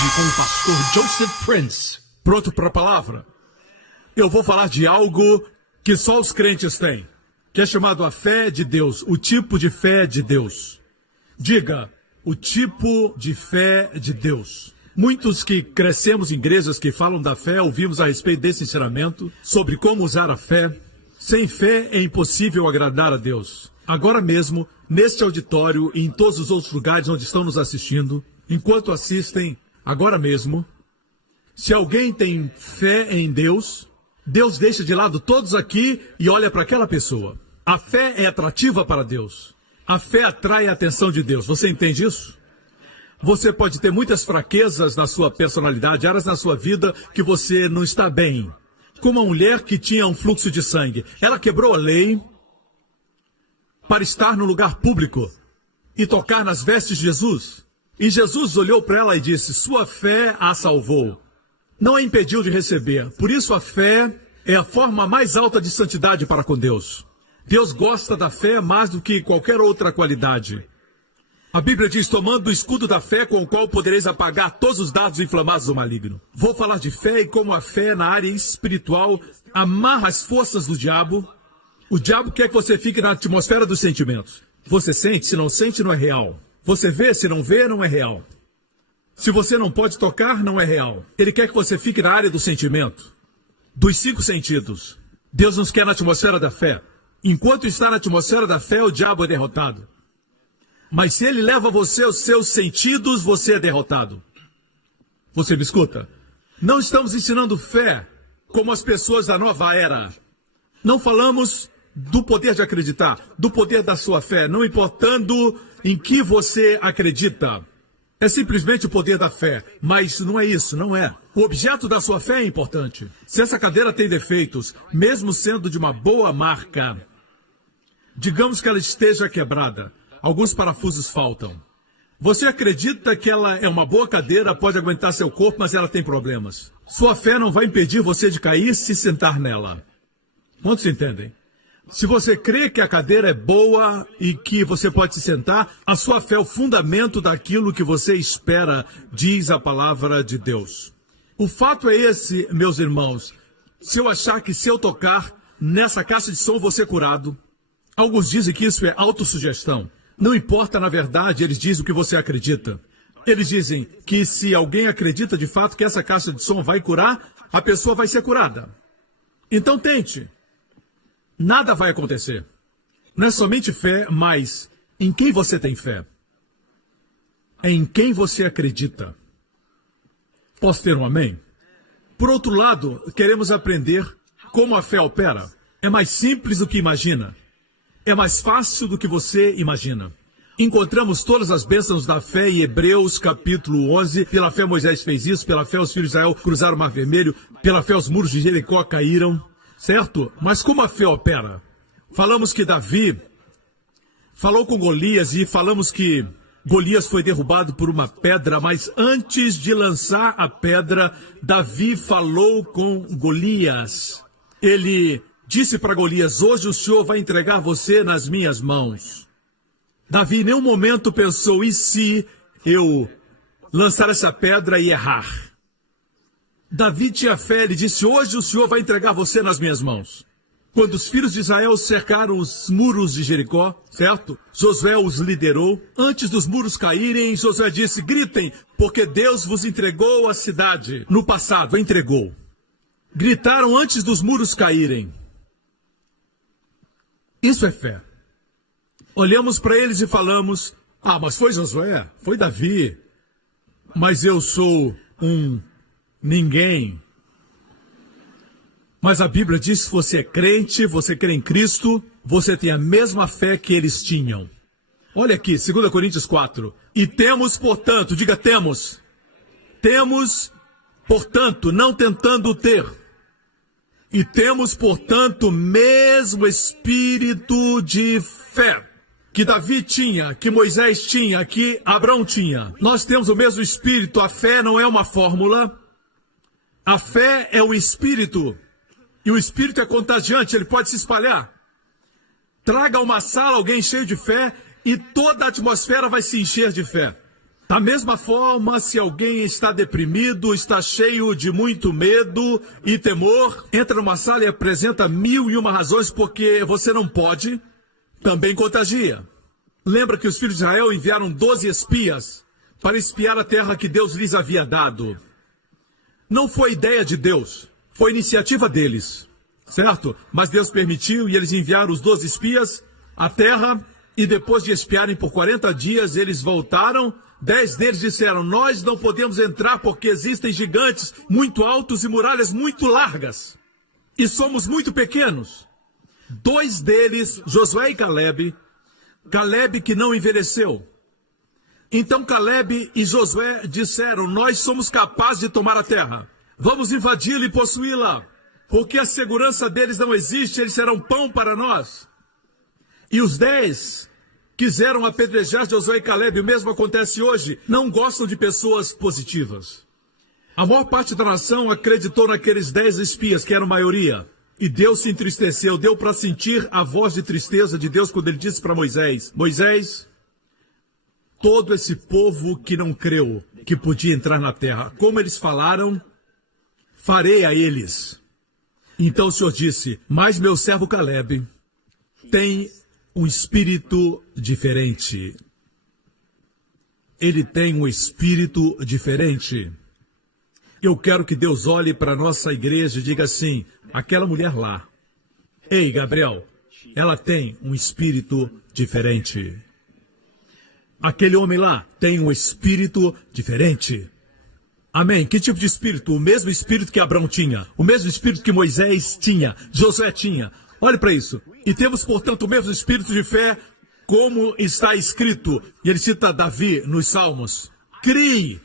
Hoje com o pastor Joseph Prince. Pronto para a palavra? Eu vou falar de algo que só os crentes têm, que é chamado a fé de Deus, o tipo de fé de Deus. Diga, o tipo de fé de Deus. Muitos que crescemos em igrejas que falam da fé, ouvimos a respeito desse ensinamento sobre como usar a fé. Sem fé é impossível agradar a Deus. Agora mesmo, neste auditório e em todos os outros lugares onde estão nos assistindo, enquanto assistem, agora mesmo, se alguém tem fé em Deus, Deus deixa de lado todos aqui e olha para aquela pessoa. A fé é atrativa para Deus. A fé atrai a atenção de Deus. Você entende isso? Você pode ter muitas fraquezas na sua personalidade, áreas na sua vida que você não está bem. Como uma mulher que tinha um fluxo de sangue. Ela quebrou a lei para estar no lugar público e tocar nas vestes de Jesus. E Jesus olhou para ela e disse, sua fé a salvou. Não a impediu de receber. Por isso a fé é a forma mais alta de santidade para com Deus. Deus gosta da fé mais do que qualquer outra qualidade. A Bíblia diz, tomando o escudo da fé com o qual podereis apagar todos os dardos inflamados do maligno. Vou falar de fé e como a fé na área espiritual amarra as forças do diabo. O diabo quer que você fique na atmosfera dos sentimentos. Você sente, se não sente, não é real. Você vê, se não vê, não é real. Se você não pode tocar, não é real. Ele quer que você fique na área do sentimento, dos 5 sentidos. Deus nos quer na atmosfera da fé. Enquanto está na atmosfera da fé, o diabo é derrotado. Mas se ele leva você aos seus sentidos, você é derrotado. Você me escuta? Não estamos ensinando fé como as pessoas da nova era. Não falamos do poder de acreditar, do poder da sua fé, não importando em que você acredita. É simplesmente o poder da fé, mas não é isso, não é. O objeto da sua fé é importante. Se essa cadeira tem defeitos, mesmo sendo de uma boa marca, digamos que ela esteja quebrada, alguns parafusos faltam. Você acredita que ela é uma boa cadeira, pode aguentar seu corpo, mas ela tem problemas. Sua fé não vai impedir você de cair se sentar nela. Quantos entendem? Se você crê que a cadeira é boa e que você pode se sentar, a sua fé é o fundamento daquilo que você espera, diz a palavra de Deus. O fato é esse, meus irmãos, se eu achar que se eu tocar nessa caixa de som vou ser curado, alguns dizem que isso é autossugestão. Não importa, na verdade, eles dizem o que você acredita. Eles dizem que se alguém acredita de fato que essa caixa de som vai curar, a pessoa vai ser curada. Então tente. Nada vai acontecer. Não é somente fé, mas em quem você tem fé? É em quem você acredita. Posso ter um amém? Por outro lado, queremos aprender como a fé opera. É mais simples do que imagina. É mais fácil do que você imagina. Encontramos todas as bênçãos da fé em Hebreus capítulo 11. Pela fé Moisés fez isso, pela fé os filhos de Israel cruzaram o Mar Vermelho, pela fé os muros de Jericó caíram. Certo? Mas como a fé opera? Falamos que Davi falou com Golias e falamos que Golias foi derrubado por uma pedra, mas antes de lançar a pedra, Davi falou com Golias. Ele disse para Golias, hoje o Senhor vai entregar você nas minhas mãos. Davi em nenhum momento pensou, e se eu lançar essa pedra e errar? Davi tinha fé, ele disse, hoje o Senhor vai entregar você nas minhas mãos. Quando os filhos de Israel cercaram os muros de Jericó, certo? Josué os liderou. Antes dos muros caírem, Josué disse, gritem, porque Deus vos entregou a cidade. No passado, entregou. Gritaram antes dos muros caírem. Isso é fé. Olhamos para eles e falamos, mas foi Josué, foi Davi, mas eu sou um ninguém. Mas a Bíblia diz que você é crente, você crê em Cristo, você tem a mesma fé que eles tinham. Olha aqui, 2 Coríntios 4. E temos, portanto, diga temos. Temos, portanto, não tentando ter. E temos, portanto, o mesmo espírito de fé que Davi tinha, que Moisés tinha, que Abraão tinha. Nós temos o mesmo espírito, a fé não é uma fórmula. A fé é o espírito. E o espírito é contagiante, ele pode se espalhar. Traga a uma sala alguém cheio de fé e toda a atmosfera vai se encher de fé. Da mesma forma, se alguém está deprimido, está cheio de muito medo e temor, entra numa sala e apresenta 1001 razões porque você não pode, também contagia. Lembra que os filhos de Israel enviaram 12 espias para espiar a terra que Deus lhes havia dado. Não foi ideia de Deus, foi iniciativa deles, certo? Mas Deus permitiu e eles enviaram os 12 espias à terra e depois de espiarem por 40 dias, eles voltaram. 10 deles disseram, nós não podemos entrar porque existem gigantes muito altos e muralhas muito largas. E somos muito pequenos. 2 deles, Josué e Caleb que não envelheceu. Então Caleb e Josué disseram, nós somos capazes de tomar a terra. Vamos invadi-la e possuí-la. Porque a segurança deles não existe, eles serão pão para nós. E os 10 quiseram apedrejar Josué e Caleb, o mesmo acontece hoje, não gostam de pessoas positivas. A maior parte da nação acreditou naqueles 10 espias, que eram maioria. E Deus se entristeceu, deu para sentir a voz de tristeza de Deus quando ele disse para Moisés, Moisés, todo esse povo que não creu que podia entrar na terra, como eles falaram, farei a eles. Então o Senhor disse, mas meu servo Caleb tem um espírito diferente. Ele tem um espírito diferente. Eu quero que Deus olhe para a nossa igreja e diga assim, aquela mulher lá, ei Gabriel, ela tem um espírito diferente. Aquele homem lá tem um espírito diferente. Amém? Que tipo de espírito? O mesmo espírito que Abraão tinha, o mesmo espírito que Moisés tinha, Josué tinha. Olhe para isso. E temos, portanto, o mesmo espírito de fé, como está escrito. E ele cita Davi nos Salmos. Crie.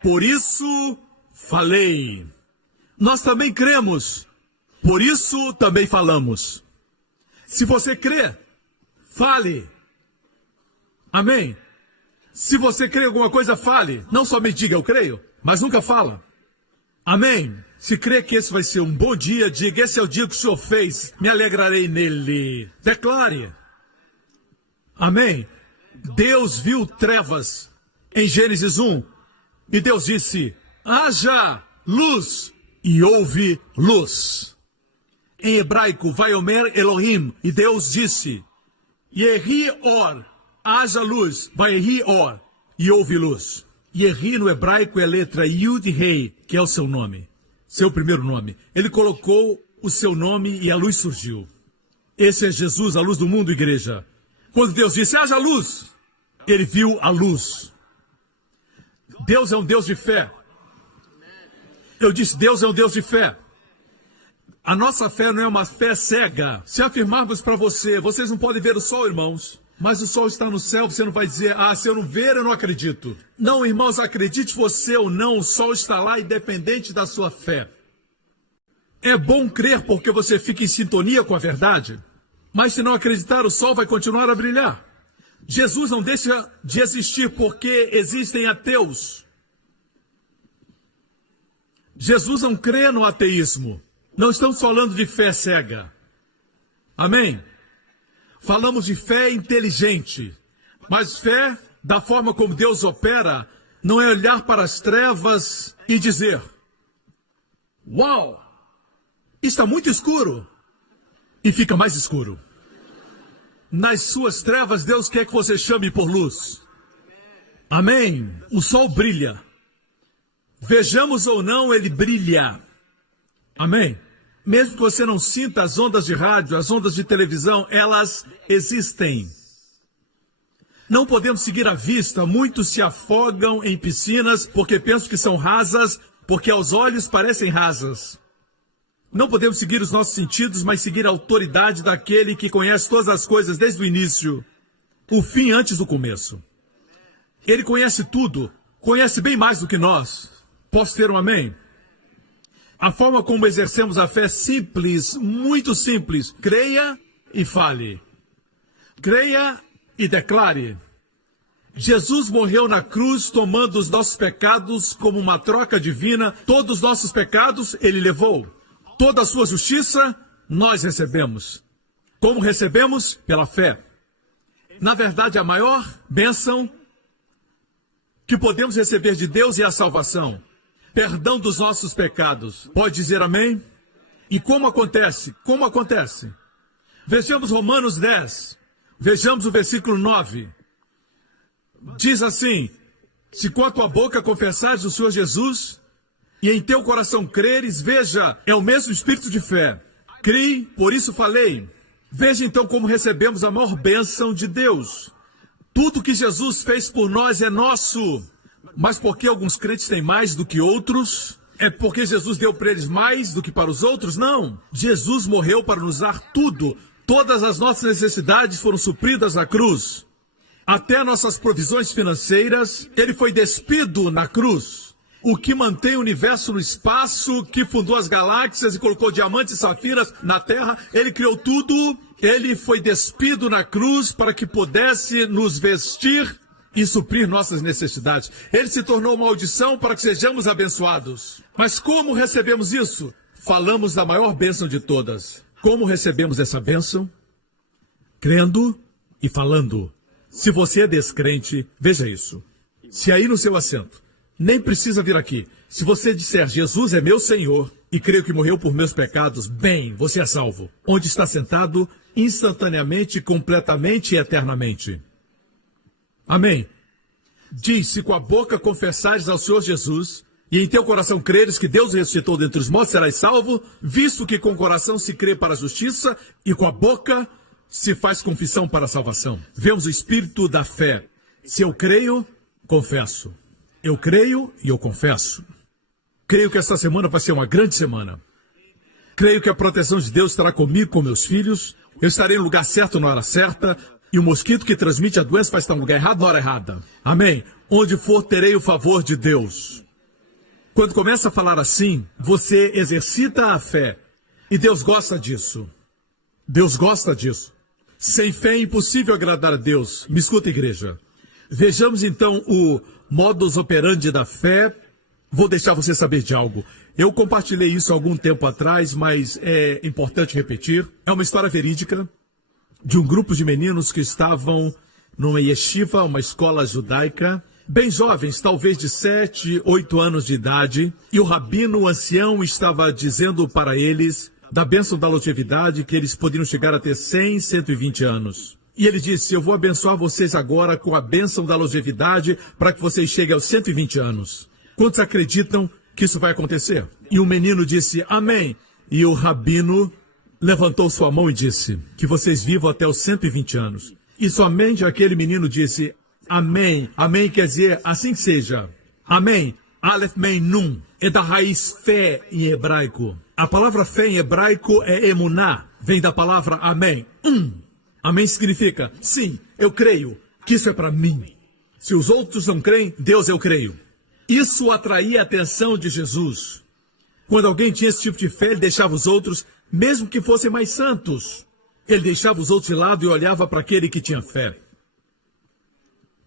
Por isso falei. Nós também cremos. Por isso também falamos. Se você crê, fale. Amém? Se você crê em alguma coisa, fale. Não somente diga eu creio, mas nunca fala. Amém? Se crê que esse vai ser um bom dia, diga, esse é o dia que o Senhor fez, me alegrarei nele. Declare. Amém? Deus viu trevas em Gênesis 1, e Deus disse, haja luz, e houve luz. Em hebraico, Vaiomer Elohim, e Deus disse, Yehi Or, haja luz, Vayehi Or, e houve luz. Yehi no hebraico é a letra Yud Rei, que é o seu nome. Seu primeiro nome. Ele colocou o seu nome e a luz surgiu. Esse é Jesus, a luz do mundo, igreja. Quando Deus disse, haja luz, ele viu a luz. Deus é um Deus de fé. Eu disse, Deus é um Deus de fé. A nossa fé não é uma fé cega. Se afirmarmos para você, vocês não podem ver o sol, irmãos, mas o sol está no céu, você não vai dizer, se eu não ver, eu não acredito. Não, irmãos, acredite você ou não, o sol está lá independente da sua fé. É bom crer porque você fica em sintonia com a verdade, mas se não acreditar, o sol vai continuar a brilhar. Jesus não deixa de existir porque existem ateus. Jesus não crê no ateísmo. Não estamos falando de fé cega. Amém? Falamos de fé inteligente, mas fé, da forma como Deus opera, não é olhar para as trevas e dizer, uau, está muito escuro, e fica mais escuro. Nas suas trevas, Deus quer que você chame por luz. Amém? O sol brilha. Vejamos ou não, ele brilha. Amém? Mesmo que você não sinta as ondas de rádio, as ondas de televisão, elas existem. Não podemos seguir à vista. Muitos se afogam em piscinas porque pensam que são rasas, porque aos olhos parecem rasas. Não podemos seguir os nossos sentidos, mas seguir a autoridade daquele que conhece todas as coisas desde o início, o fim antes do começo. Ele conhece tudo, conhece bem mais do que nós. Posso ter um amém? A forma como exercemos a fé é simples, muito simples. Creia e fale. Creia e declare. Jesus morreu na cruz tomando os nossos pecados como uma troca divina. Todos os nossos pecados ele levou. Toda a sua justiça nós recebemos. Como recebemos? Pela fé. Na verdade, a maior bênção que podemos receber de Deus é a salvação, perdão dos nossos pecados. Pode dizer amém? E como acontece? Como acontece? Vejamos Romanos 10, vejamos o versículo 9. Diz assim: se com a tua boca confessares o Senhor Jesus, e em teu coração creres, veja, é o mesmo espírito de fé. Criei, por isso falei. Veja então como recebemos a maior bênção de Deus. Tudo que Jesus fez por nós é nosso. Mas por que alguns crentes têm mais do que outros? É porque Jesus deu para eles mais do que para os outros? Não. Jesus morreu para nos dar tudo. Todas as nossas necessidades foram supridas na cruz. Até nossas provisões financeiras, ele foi despido na cruz. O que mantém o universo no espaço, que fundou as galáxias e colocou diamantes e safiras na terra, ele criou tudo. Ele foi despido na cruz para que pudesse nos vestir e suprir nossas necessidades. Ele se tornou maldição para que sejamos abençoados. Mas como recebemos isso? Falamos da maior bênção de todas. Como recebemos essa bênção? Crendo e falando. Se você é descrente, veja isso. Se aí no seu assento, nem precisa vir aqui. Se você disser, Jesus é meu Senhor e creio que morreu por meus pecados, bem, você é salvo. Onde está sentado, instantaneamente, completamente e eternamente. Amém. Diz, se com a boca confessares ao Senhor Jesus, e em teu coração creres que Deus ressuscitou dentre os mortos, serás salvo, visto que com o coração se crê para a justiça, e com a boca se faz confissão para a salvação. Vemos o espírito da fé. Se eu creio, confesso. Eu creio e eu confesso. Creio que esta semana vai ser uma grande semana. Creio que a proteção de Deus estará comigo, com meus filhos. Eu estarei no lugar certo na hora certa. E o mosquito que transmite a doença vai estar no lugar errado na hora errada. Amém. Onde for, terei o favor de Deus. Quando começa a falar assim, você exercita a fé. E Deus gosta disso. Deus gosta disso. Sem fé é impossível agradar a Deus. Me escuta, igreja. Vejamos então o modus operandi da fé. Vou deixar você saber de algo. Eu compartilhei isso há algum tempo atrás, mas é importante repetir. É uma história verídica de um grupo de meninos que estavam numa yeshiva, uma escola judaica, bem jovens, talvez de 7, 8 anos de idade, e o rabino, o ancião, estava dizendo para eles da bênção da longevidade, que eles poderiam chegar a ter 100, 120 anos. E ele disse, eu vou abençoar vocês agora com a bênção da longevidade para que vocês cheguem aos 120 anos. Quantos acreditam que isso vai acontecer? E o menino disse, amém. E o rabino levantou sua mão e disse, que vocês vivam até os 120 anos. E somente aquele menino disse, amém. Amém quer dizer, assim seja. Amém. Aleph Mem Nun. É da raiz fé em hebraico. A palavra fé em hebraico é emuná. Vem da palavra amém. Amém significa, sim, eu creio que isso é para mim. Se os outros não creem, Deus eu creio. Isso atraía a atenção de Jesus. Quando alguém tinha esse tipo de fé, ele deixava os outros, mesmo que fossem mais santos. Ele deixava os outros de lado e olhava para aquele que tinha fé.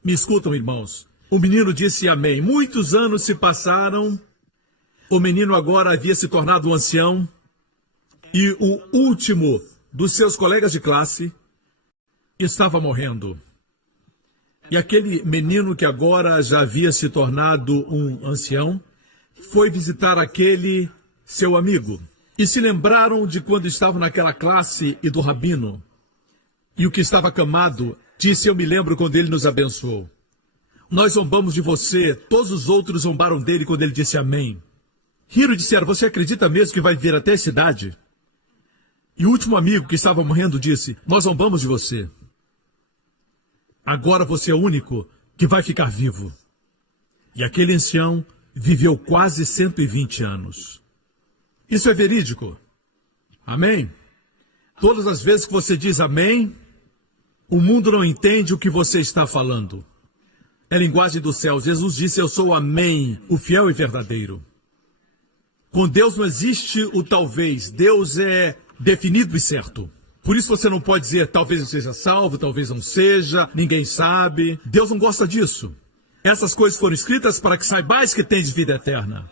Me escutam, irmãos. O menino disse amém. Muitos anos se passaram. O menino agora havia se tornado um ancião. E o último dos seus colegas de classe estava morrendo. E aquele menino que agora já havia se tornado um ancião, foi visitar aquele seu amigo. E se lembraram de quando estavam naquela classe e do rabino. E o que estava acamado disse, eu me lembro quando ele nos abençoou. Nós zombamos de você, todos os outros zombaram dele quando ele disse amém. Riram e disseram, você acredita mesmo que vai vir até a cidade? E o último amigo que estava morrendo disse, nós zombamos de você. Agora você é o único que vai ficar vivo. E aquele ancião viveu quase 120 anos. Isso é verídico. Amém? Todas as vezes que você diz amém, o mundo não entende o que você está falando. É linguagem do céu. Jesus disse, eu sou o amém, o fiel e verdadeiro. Com Deus não existe o talvez. Deus é definido e certo. Por isso você não pode dizer, talvez eu seja salvo, talvez não seja, ninguém sabe. Deus não gosta disso. Essas coisas foram escritas para que saibais que tens vida eterna.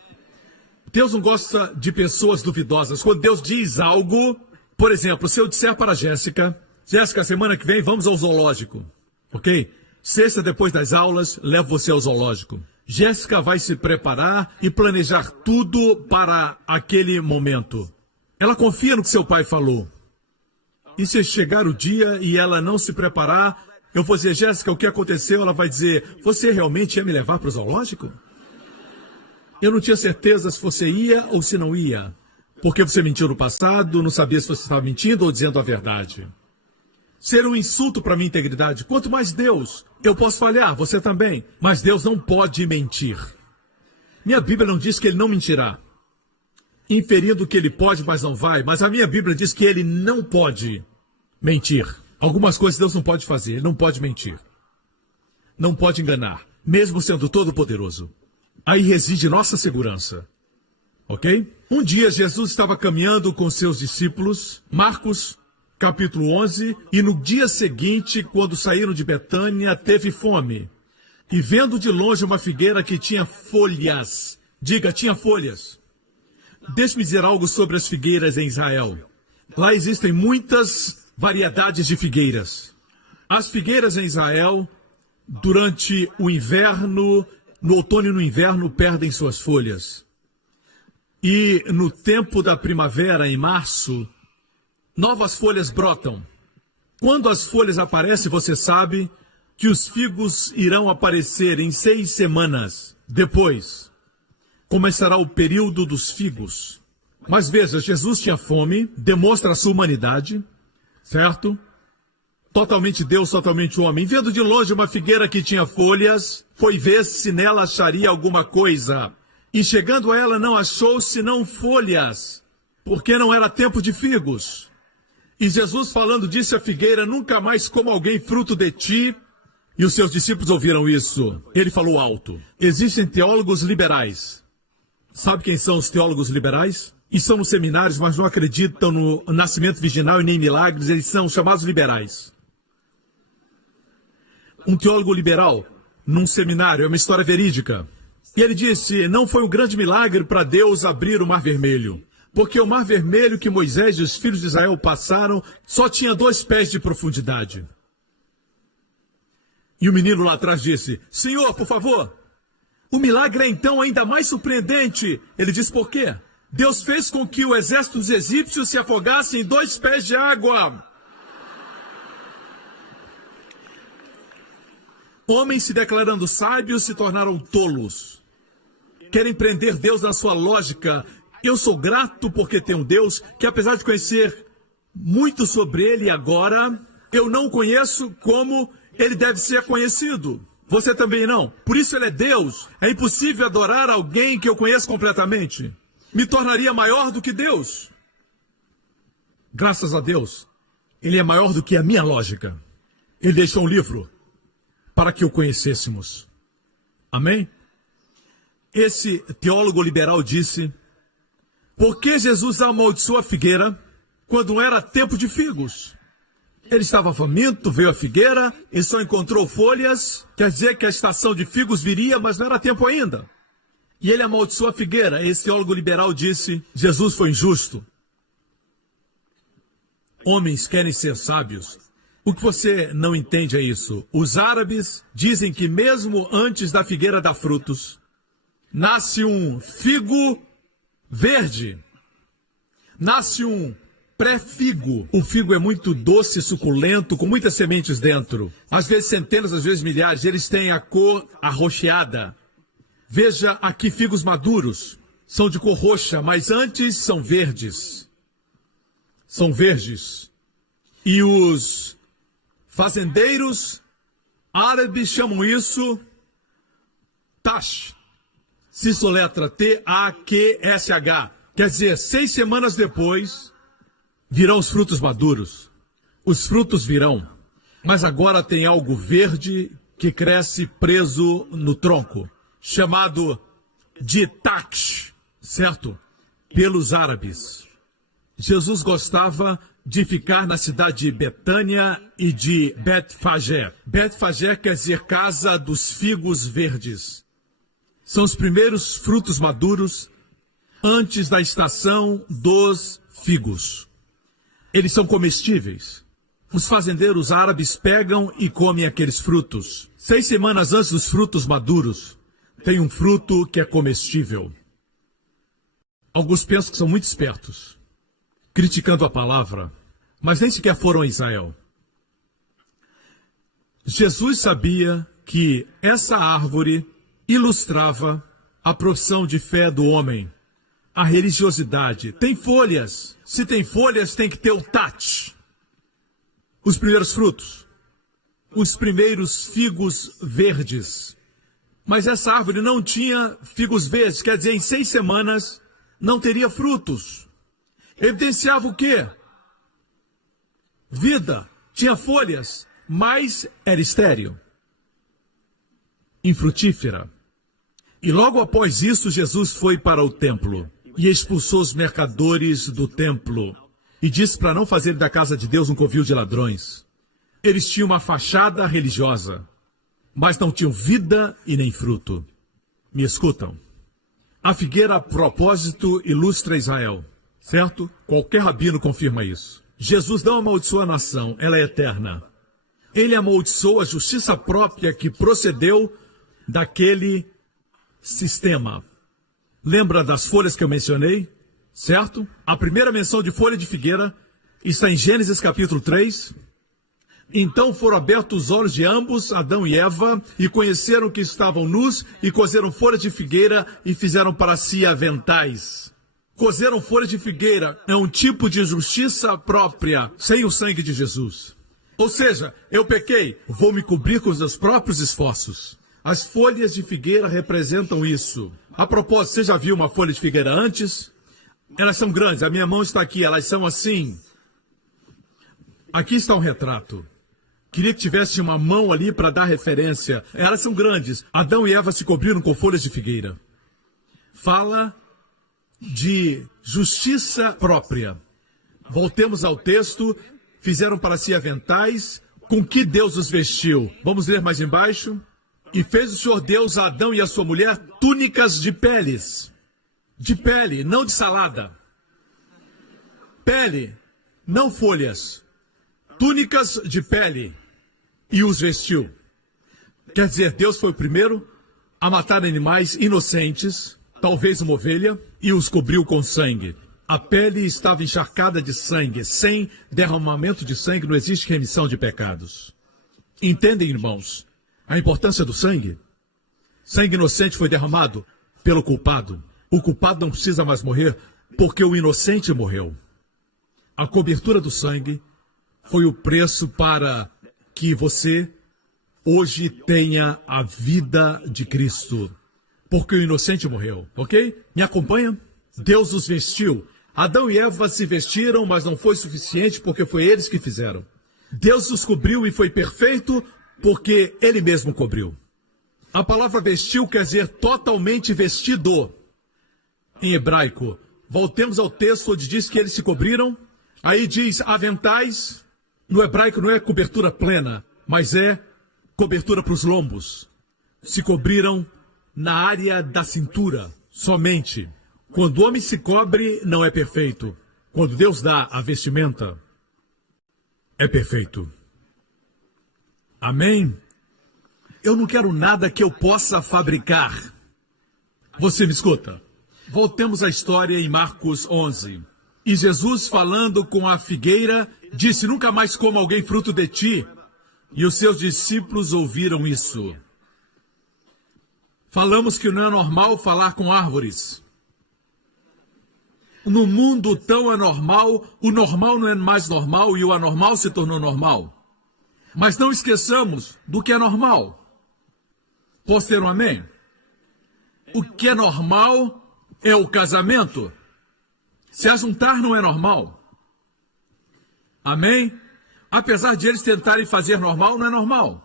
Deus não gosta de pessoas duvidosas. Quando Deus diz algo, por exemplo, se eu disser para a Jéssica, Jéssica, semana que vem vamos ao zoológico, ok? Sexta, depois das aulas, levo você ao zoológico. Jéssica vai se preparar e planejar tudo para aquele momento. Ela confia no que seu pai falou. E se chegar o dia e ela não se preparar, eu vou dizer, Jéssica, o que aconteceu? Ela vai dizer, você realmente ia me levar para o zoológico? Eu não tinha certeza se você ia ou se não ia. Porque você mentiu no passado, não sabia se você estava mentindo ou dizendo a verdade. Ser um insulto para minha integridade. Quanto mais Deus, eu posso falhar, você também. Mas Deus não pode mentir. Minha Bíblia não diz que ele não mentirá. Inferindo que ele pode, mas não vai. Mas a minha Bíblia diz que ele não pode mentir. Algumas coisas Deus não pode fazer. Ele não pode mentir. Não pode enganar. Mesmo sendo todo-poderoso. Aí reside nossa segurança. Ok? Um dia Jesus estava caminhando com seus discípulos. Marcos capítulo 11, e no dia seguinte, quando saíram de Betânia, teve fome. E vendo de longe uma figueira que tinha folhas, diga, tinha folhas. Deixe-me dizer algo sobre as figueiras em Israel. Lá existem muitas variedades de figueiras. As figueiras em Israel, durante o inverno, no outono e no inverno, perdem suas folhas. E no tempo da primavera, em março, novas folhas brotam. Quando as folhas aparecem, você sabe que os figos irão aparecer em 6 semanas. Depois, começará o período dos figos. Mas veja, Jesus tinha fome, demonstra a sua humanidade, certo? Totalmente Deus, totalmente homem. Vendo de longe uma figueira que tinha folhas, foi ver se nela acharia alguma coisa. E chegando a ela não achou senão folhas, porque não era tempo de figos. E Jesus falando disse à figueira, nunca mais coma alguém fruto de ti. E os seus discípulos ouviram isso. Ele falou alto. Existem teólogos liberais. Sabe quem são os teólogos liberais? Estão nos seminários, mas não acreditam no nascimento virginal e nem milagres. Eles são chamados liberais. Um teólogo liberal, num seminário, é uma história verídica. E ele disse, não foi um grande milagre para Deus abrir o Mar Vermelho. Porque o Mar Vermelho que Moisés e os filhos de Israel passaram só tinha 2 pés de profundidade. E o menino lá atrás disse, Senhor, por favor, o milagre é então ainda mais surpreendente. Ele disse, por quê? Deus fez com que o exército dos egípcios se afogasse em 2 pés de água. Homens se declarando sábios se tornaram tolos. Querem prender Deus na sua lógica. Eu sou grato porque tenho um Deus que, apesar de conhecer muito sobre ele agora, eu não o conheço como ele deve ser conhecido. Você também não. Por isso ele é Deus. É impossível adorar alguém que eu conheço completamente. Me tornaria maior do que Deus. Graças a Deus, ele é maior do que a minha lógica. Ele deixou um livro para que o conhecêssemos. Amém? Esse teólogo liberal disse, por que Jesus amaldiçoou a figueira quando não era tempo de figos? Ele estava faminto, veio a figueira e só encontrou folhas. Quer dizer que a estação de figos viria, mas não era tempo ainda. E ele amaldiçoou a figueira. Esse teólogo liberal disse, Jesus foi injusto. Homens querem ser sábios. O que você não entende é isso. Os árabes dizem que mesmo antes da figueira dar frutos, nasce um figo verde. Nasce um pré-figo. O figo é muito doce, suculento, com muitas sementes dentro. Às vezes centenas, às vezes milhares. Eles têm a cor arroxeada. Veja aqui figos maduros. São de cor roxa, mas antes são verdes. São verdes. E os fazendeiros árabes chamam isso tash. Se soletra T-A-Q-S-H. Quer dizer, 6 semanas depois, virão os frutos maduros. Os frutos virão. Mas agora tem algo verde que cresce preso no tronco, chamado de taksh, certo? Pelos árabes. Jesus gostava de ficar na cidade de Betânia e de Betfagé. Betfagé quer dizer casa dos figos verdes. São os primeiros frutos maduros antes da estação dos figos. Eles são comestíveis. Os fazendeiros árabes pegam e comem aqueles frutos. 6 semanas antes dos frutos maduros, tem um fruto que é comestível. Alguns pensam que são muito espertos, criticando a palavra, mas nem sequer foram a Israel. Jesus sabia que essa árvore ilustrava a profissão de fé do homem, a religiosidade. Tem folhas. Se tem folhas, tem que ter o tat. Os primeiros frutos. Os primeiros figos verdes. Mas essa árvore não tinha figos verdes, quer dizer, em 6 semanas não teria frutos. Evidenciava o quê? Vida. Tinha folhas, mas era estéril. Infrutífera. E logo após isso, Jesus foi para o templo e expulsou os mercadores do templo e disse para não fazer da casa de Deus um covil de ladrões. Eles tinham uma fachada religiosa, mas não tinham vida e nem fruto. Me escutam? A figueira, a propósito, ilustra Israel, certo? Qualquer rabino confirma isso. Jesus não amaldiçoou a nação, ela é eterna. Ele amaldiçoou a justiça própria que procedeu daquele sistema. Lembra das folhas que eu mencionei? Certo? A primeira menção de folha de figueira está em Gênesis capítulo 3. Então foram abertos os olhos de ambos, Adão e Eva, e conheceram que estavam nus, e cozeram folhas de figueira e fizeram para si aventais. Cozeram folhas de figueira é um tipo de justiça própria, sem o sangue de Jesus. Ou seja, eu pequei, vou me cobrir com os meus próprios esforços. As folhas de figueira representam isso. A propósito, você já viu uma folha de figueira antes? Elas são grandes, a minha mão está aqui, elas são assim. Aqui está um retrato. Queria que tivesse uma mão ali para dar referência. Elas são grandes. Adão e Eva se cobriram com folhas de figueira. Fala de justiça própria. Voltemos ao texto. Fizeram para si aventais. Com que Deus os vestiu? Vamos ler mais embaixo. E fez o Senhor Deus a Adão e a sua mulher túnicas de peles. De pele, não de salada. Pele, não folhas. Túnicas de pele. E os vestiu. Quer dizer, Deus foi o primeiro a matar animais inocentes, talvez uma ovelha, e os cobriu com sangue. A pele estava encharcada de sangue. Sem derramamento de sangue não existe remissão de pecados. Entendem, irmãos, a importância do sangue? Sangue inocente foi derramado pelo culpado. O culpado não precisa mais morrer porque o inocente morreu. A cobertura do sangue foi o preço para que você hoje tenha a vida de Cristo. Porque o inocente morreu, ok? Me acompanha? Deus os vestiu. Adão e Eva se vestiram, mas não foi suficiente porque foi eles que fizeram. Deus os cobriu e foi perfeito porque Ele mesmo cobriu. A palavra vestiu quer dizer totalmente vestido. Em hebraico, voltemos ao texto onde diz que eles se cobriram. Aí diz aventais. No hebraico não é cobertura plena, mas é cobertura para os lombos. Se cobriram na área da cintura, somente. Quando o homem se cobre, não é perfeito. Quando Deus dá a vestimenta, é perfeito. Amém? Eu não quero nada que eu possa fabricar. Você me escuta? Voltemos à história em Marcos 11. E Jesus, falando com a figueira, disse, nunca mais coma alguém fruto de ti. E os seus discípulos ouviram isso. Falamos que não é normal falar com árvores. No mundo tão anormal, o normal não é mais normal e o anormal se tornou normal. Mas não esqueçamos do que é normal. Posso ter um amém? O que é normal é o casamento. Se ajuntar não é normal. Amém? Apesar de eles tentarem fazer normal, não é normal.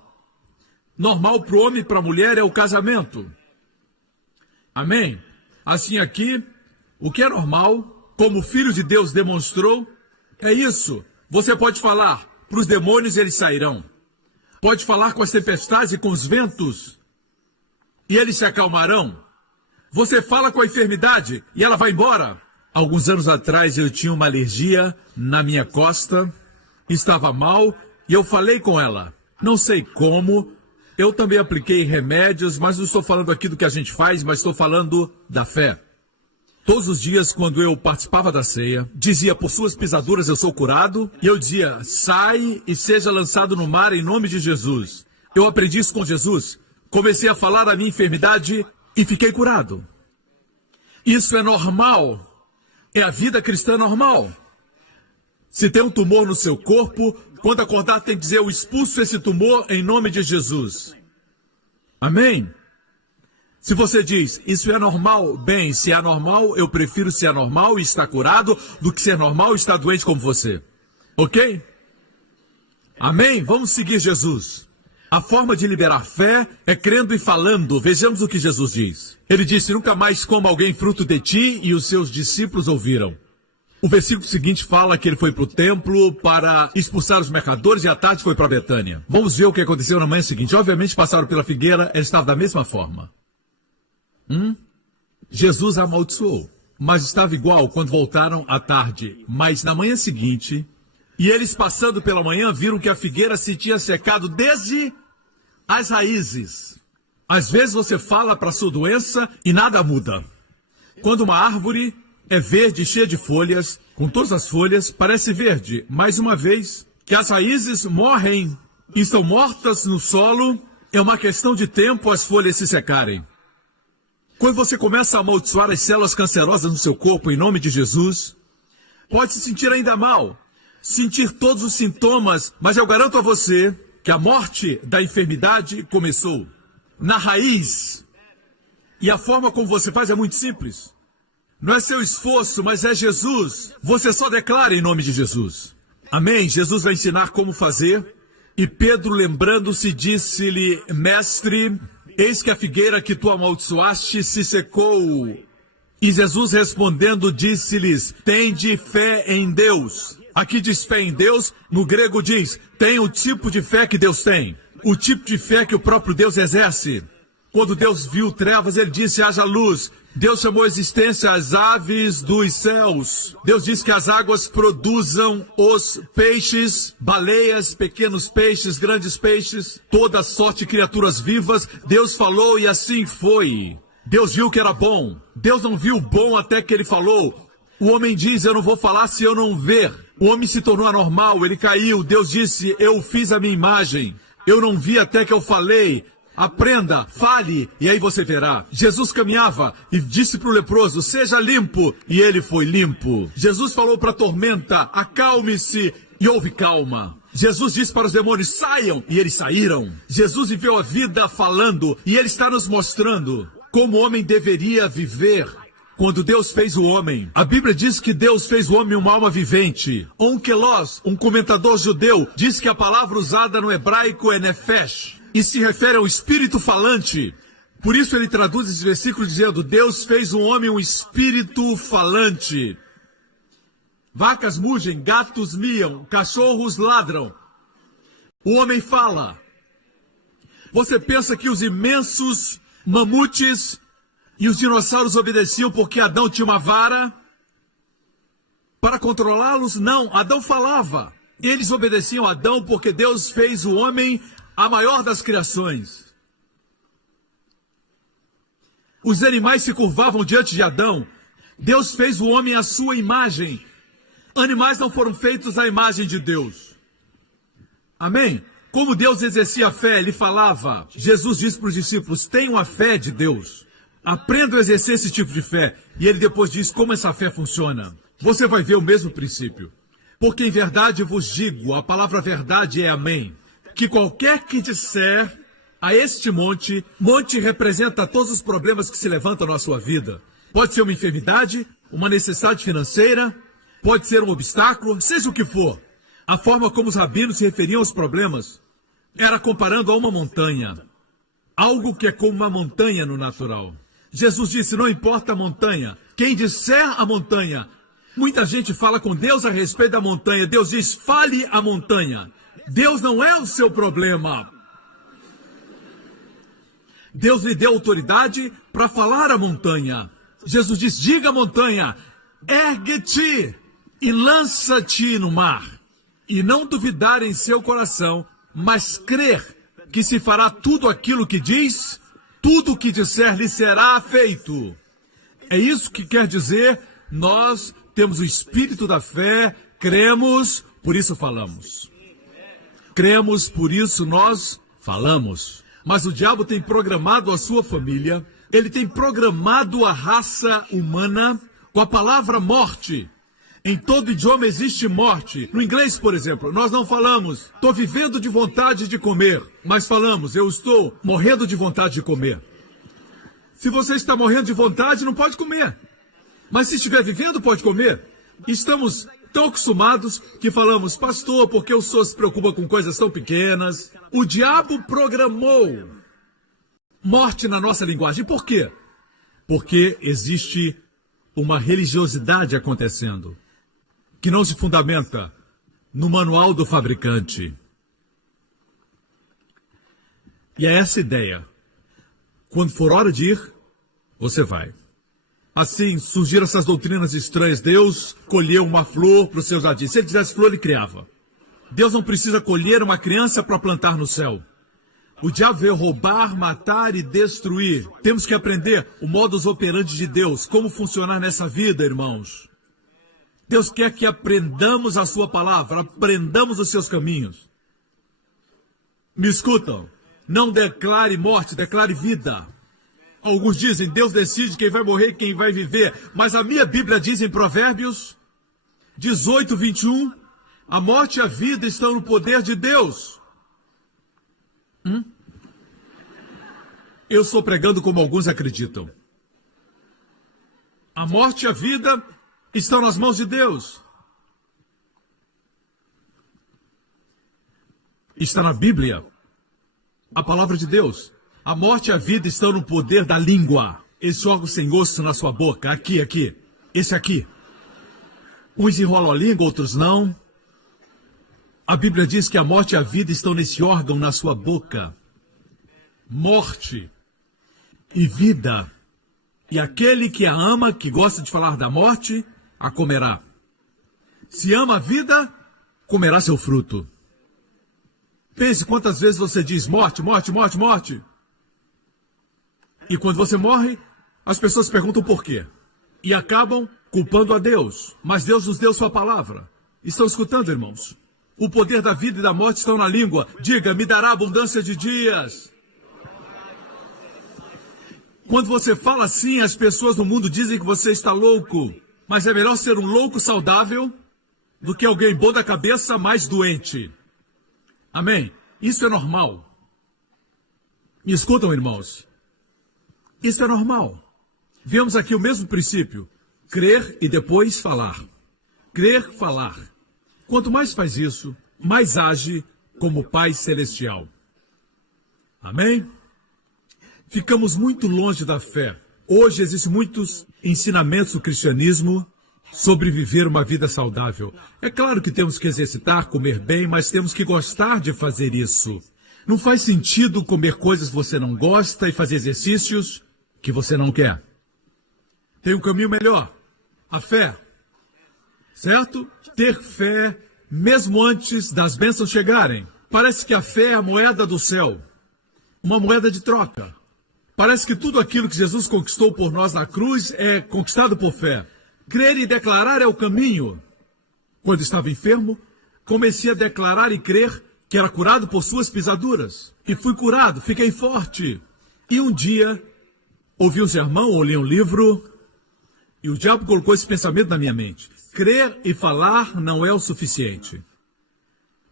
Normal para o homem e para a mulher é o casamento. Amém? Assim aqui, o que é normal, como o Filho de Deus demonstrou, é isso. Você pode falar, para os demônios eles sairão. Pode falar com as tempestades e com os ventos, e eles se acalmarão. Você fala com a enfermidade e ela vai embora. Alguns anos atrás eu tinha uma alergia na minha costa estava mal e eu falei com ela. Não sei como, eu também apliquei remédios, mas não estou falando aqui do que a gente faz, mas estou falando da fé. Todos os dias, quando eu participava da ceia, dizia, por suas pisaduras eu sou curado, e eu dizia, sai e seja lançado no mar em nome de Jesus. Eu aprendi isso com Jesus, comecei a falar da minha enfermidade e fiquei curado. Isso é normal, é a vida cristã normal. Se tem um tumor no seu corpo, quando acordar tem que dizer, eu expulso esse tumor em nome de Jesus. Amém? Se você diz, isso é normal, bem, se é anormal, eu prefiro ser anormal e estar curado do que ser normal e estar doente como você. Ok? Amém? Vamos seguir Jesus. A forma de liberar fé é crendo e falando. Vejamos o que Jesus diz. Ele disse, nunca mais coma alguém fruto de ti, e os seus discípulos ouviram. O versículo seguinte fala que ele foi para o templo para expulsar os mercadores e à tarde foi para Betânia. Vamos ver o que aconteceu na manhã seguinte. Obviamente passaram pela figueira, ele estava da mesma forma. Jesus amaldiçoou, mas estava igual quando voltaram à tarde. Mas na manhã seguinte, e eles passando pela manhã, viram que a figueira se tinha secado desde as raízes. Às vezes você fala para a sua doença e nada muda. Quando uma árvore é verde, cheia de folhas, com todas as folhas, parece verde. Mais uma vez, que as raízes morrem e estão mortas no solo, é uma questão de tempo as folhas se secarem. Quando você começa a amaldiçoar as células cancerosas no seu corpo em nome de Jesus, pode se sentir ainda mal, sentir todos os sintomas, mas eu garanto a você que a morte da enfermidade começou na raiz. E a forma como você faz é muito simples. Não é seu esforço, mas é Jesus. Você só declara em nome de Jesus. Amém? Jesus vai ensinar como fazer. E Pedro, lembrando-se, disse-lhe, mestre, eis que a figueira que tu amaldiçoaste se secou. E Jesus respondendo disse-lhes, tende fé em Deus. Aqui diz fé em Deus, no grego diz, tem o tipo de fé que Deus tem. O tipo de fé que o próprio Deus exerce. Quando Deus viu trevas, ele disse, haja luz. Deus chamou à existência as aves dos céus. Deus diz que as águas produzam os peixes, baleias, pequenos peixes, grandes peixes, toda sorte de criaturas vivas. Deus falou e assim foi. Deus viu que era bom. Deus não viu bom até que ele falou. O homem diz, eu não vou falar se eu não ver. O homem se tornou anormal, ele caiu. Deus disse, eu fiz a minha imagem. Eu não vi até que eu falei. Aprenda, fale, e aí você verá. Jesus caminhava e disse para o leproso, seja limpo, e ele foi limpo. Jesus falou para a tormenta, acalme-se, e houve calma. Jesus disse para os demônios, saiam, e eles saíram. Jesus viveu a vida falando, e ele está nos mostrando como o homem deveria viver. Quando Deus fez o homem, a Bíblia diz que Deus fez o homem uma alma vivente. Onkelos, um comentador judeu, diz que a palavra usada no hebraico é nefesh. E se refere ao espírito falante. Por isso ele traduz esse versículo dizendo, Deus fez o homem um espírito falante. Vacas mugem, gatos miam, cachorros ladram. O homem fala. Você pensa que os imensos mamutes e os dinossauros obedeciam porque Adão tinha uma vara para controlá-los? Não, Adão falava. Eles obedeciam a Adão porque Deus fez o homem a maior das criações. Os animais se curvavam diante de Adão. Deus fez o homem à sua imagem. Animais não foram feitos à imagem de Deus. Amém? Como Deus exercia a fé, ele falava. Jesus disse para os discípulos, tenham a fé de Deus. Aprendam a exercer esse tipo de fé. E ele depois diz como essa fé funciona. Você vai ver o mesmo princípio. Porque em verdade vos digo, a palavra verdade é amém. Que qualquer que disser a este monte, monte representa todos os problemas que se levantam na sua vida. Pode ser uma enfermidade, uma necessidade financeira, pode ser um obstáculo, seja o que for. A forma como os rabinos se referiam aos problemas era comparando a uma montanha. Algo que é como uma montanha no natural. Jesus disse, não importa a montanha, quem disser a montanha. Muita gente fala com Deus a respeito da montanha. Deus diz, fale a montanha. Deus não é o seu problema. Deus lhe deu autoridade para falar à montanha. Jesus diz, diga à montanha, ergue-te e lança-te no mar. e não duvidar em seu coração, mas crer que se fará tudo aquilo que diz, tudo o que disser lhe será feito. É isso que quer dizer, nós temos o espírito da fé, cremos, por isso falamos. Cremos, por isso nós falamos. Mas o diabo tem programado a sua família, ele tem programado a raça humana com a palavra morte. Em todo idioma existe morte. No inglês, por exemplo, nós não falamos, estou vivendo de vontade de comer, mas falamos, eu estou morrendo de vontade de comer. Se você está morrendo de vontade, não pode comer. Mas se estiver vivendo, pode comer. Estamos tão acostumados que falamos, pastor, porque o senhor se preocupa com coisas tão pequenas? O diabo programou morte na nossa linguagem. Por quê? Porque existe uma religiosidade acontecendo que não se fundamenta no manual do fabricante. E é essa ideia. Quando for hora de ir, você vai. Assim surgiram essas doutrinas estranhas. Deus colheu uma flor para o seu jardim. Se ele tivesse flor, ele criava. Deus não precisa colher uma criança para plantar no céu. O diabo veio roubar, matar e destruir. Temos que aprender o modus operandi de Deus, como funcionar nessa vida, irmãos. Deus quer que aprendamos a sua palavra, aprendamos os seus caminhos. Me escutam, não declare morte, declare vida. Alguns dizem, Deus decide quem vai morrer e quem vai viver. Mas a minha Bíblia diz em Provérbios 18, 21, a morte e a vida estão no poder de Deus. Eu estou pregando como alguns acreditam. A morte e a vida estão nas mãos de Deus. Está na Bíblia, a palavra de Deus. A morte e a vida estão no poder da língua. Esse órgão sem osso na sua boca. Aqui. Esse aqui. Uns enrolam a língua, outros não. A Bíblia diz que a morte e a vida estão nesse órgão na sua boca. Morte e vida. E aquele que a ama, que gosta de falar da morte, a comerá. Se ama a vida, comerá seu fruto. Pense quantas vezes você diz morte, morte, morte, morte. E quando você morre, as pessoas perguntam por quê. E acabam culpando a Deus. Mas Deus nos deu sua palavra. Estão escutando, irmãos? O poder da vida e da morte estão na língua. Diga, me dará abundância de dias. Quando você fala assim, as pessoas no mundo dizem que você está louco. Mas é melhor ser um louco saudável do que alguém bom da cabeça, mais doente. Amém? Isso é normal. Me escutam, irmãos? Isso é normal. Vemos aqui o mesmo princípio. Crer e depois falar. Crer, falar. Quanto mais faz isso, mais age como Pai Celestial. Amém? Ficamos muito longe da fé. Hoje existem muitos ensinamentos do cristianismo sobre viver uma vida saudável. É claro que temos que exercitar, comer bem, mas temos que gostar de fazer isso. Não faz sentido comer coisas que você não gosta e fazer exercícios que você não quer. Tem um caminho melhor. A fé. Certo? Ter fé mesmo antes das bênçãos chegarem. Parece que a fé é a moeda do céu. Uma moeda de troca. Parece que tudo aquilo que Jesus conquistou por nós na cruz é conquistado por fé. Crer e declarar é o caminho. Quando estava enfermo, comecei a declarar e crer que era curado por suas pisaduras. E fui curado, fiquei forte. E um dia, ouvi um sermão ou li um livro, e o diabo colocou esse pensamento na minha mente. Crer e falar não é o suficiente.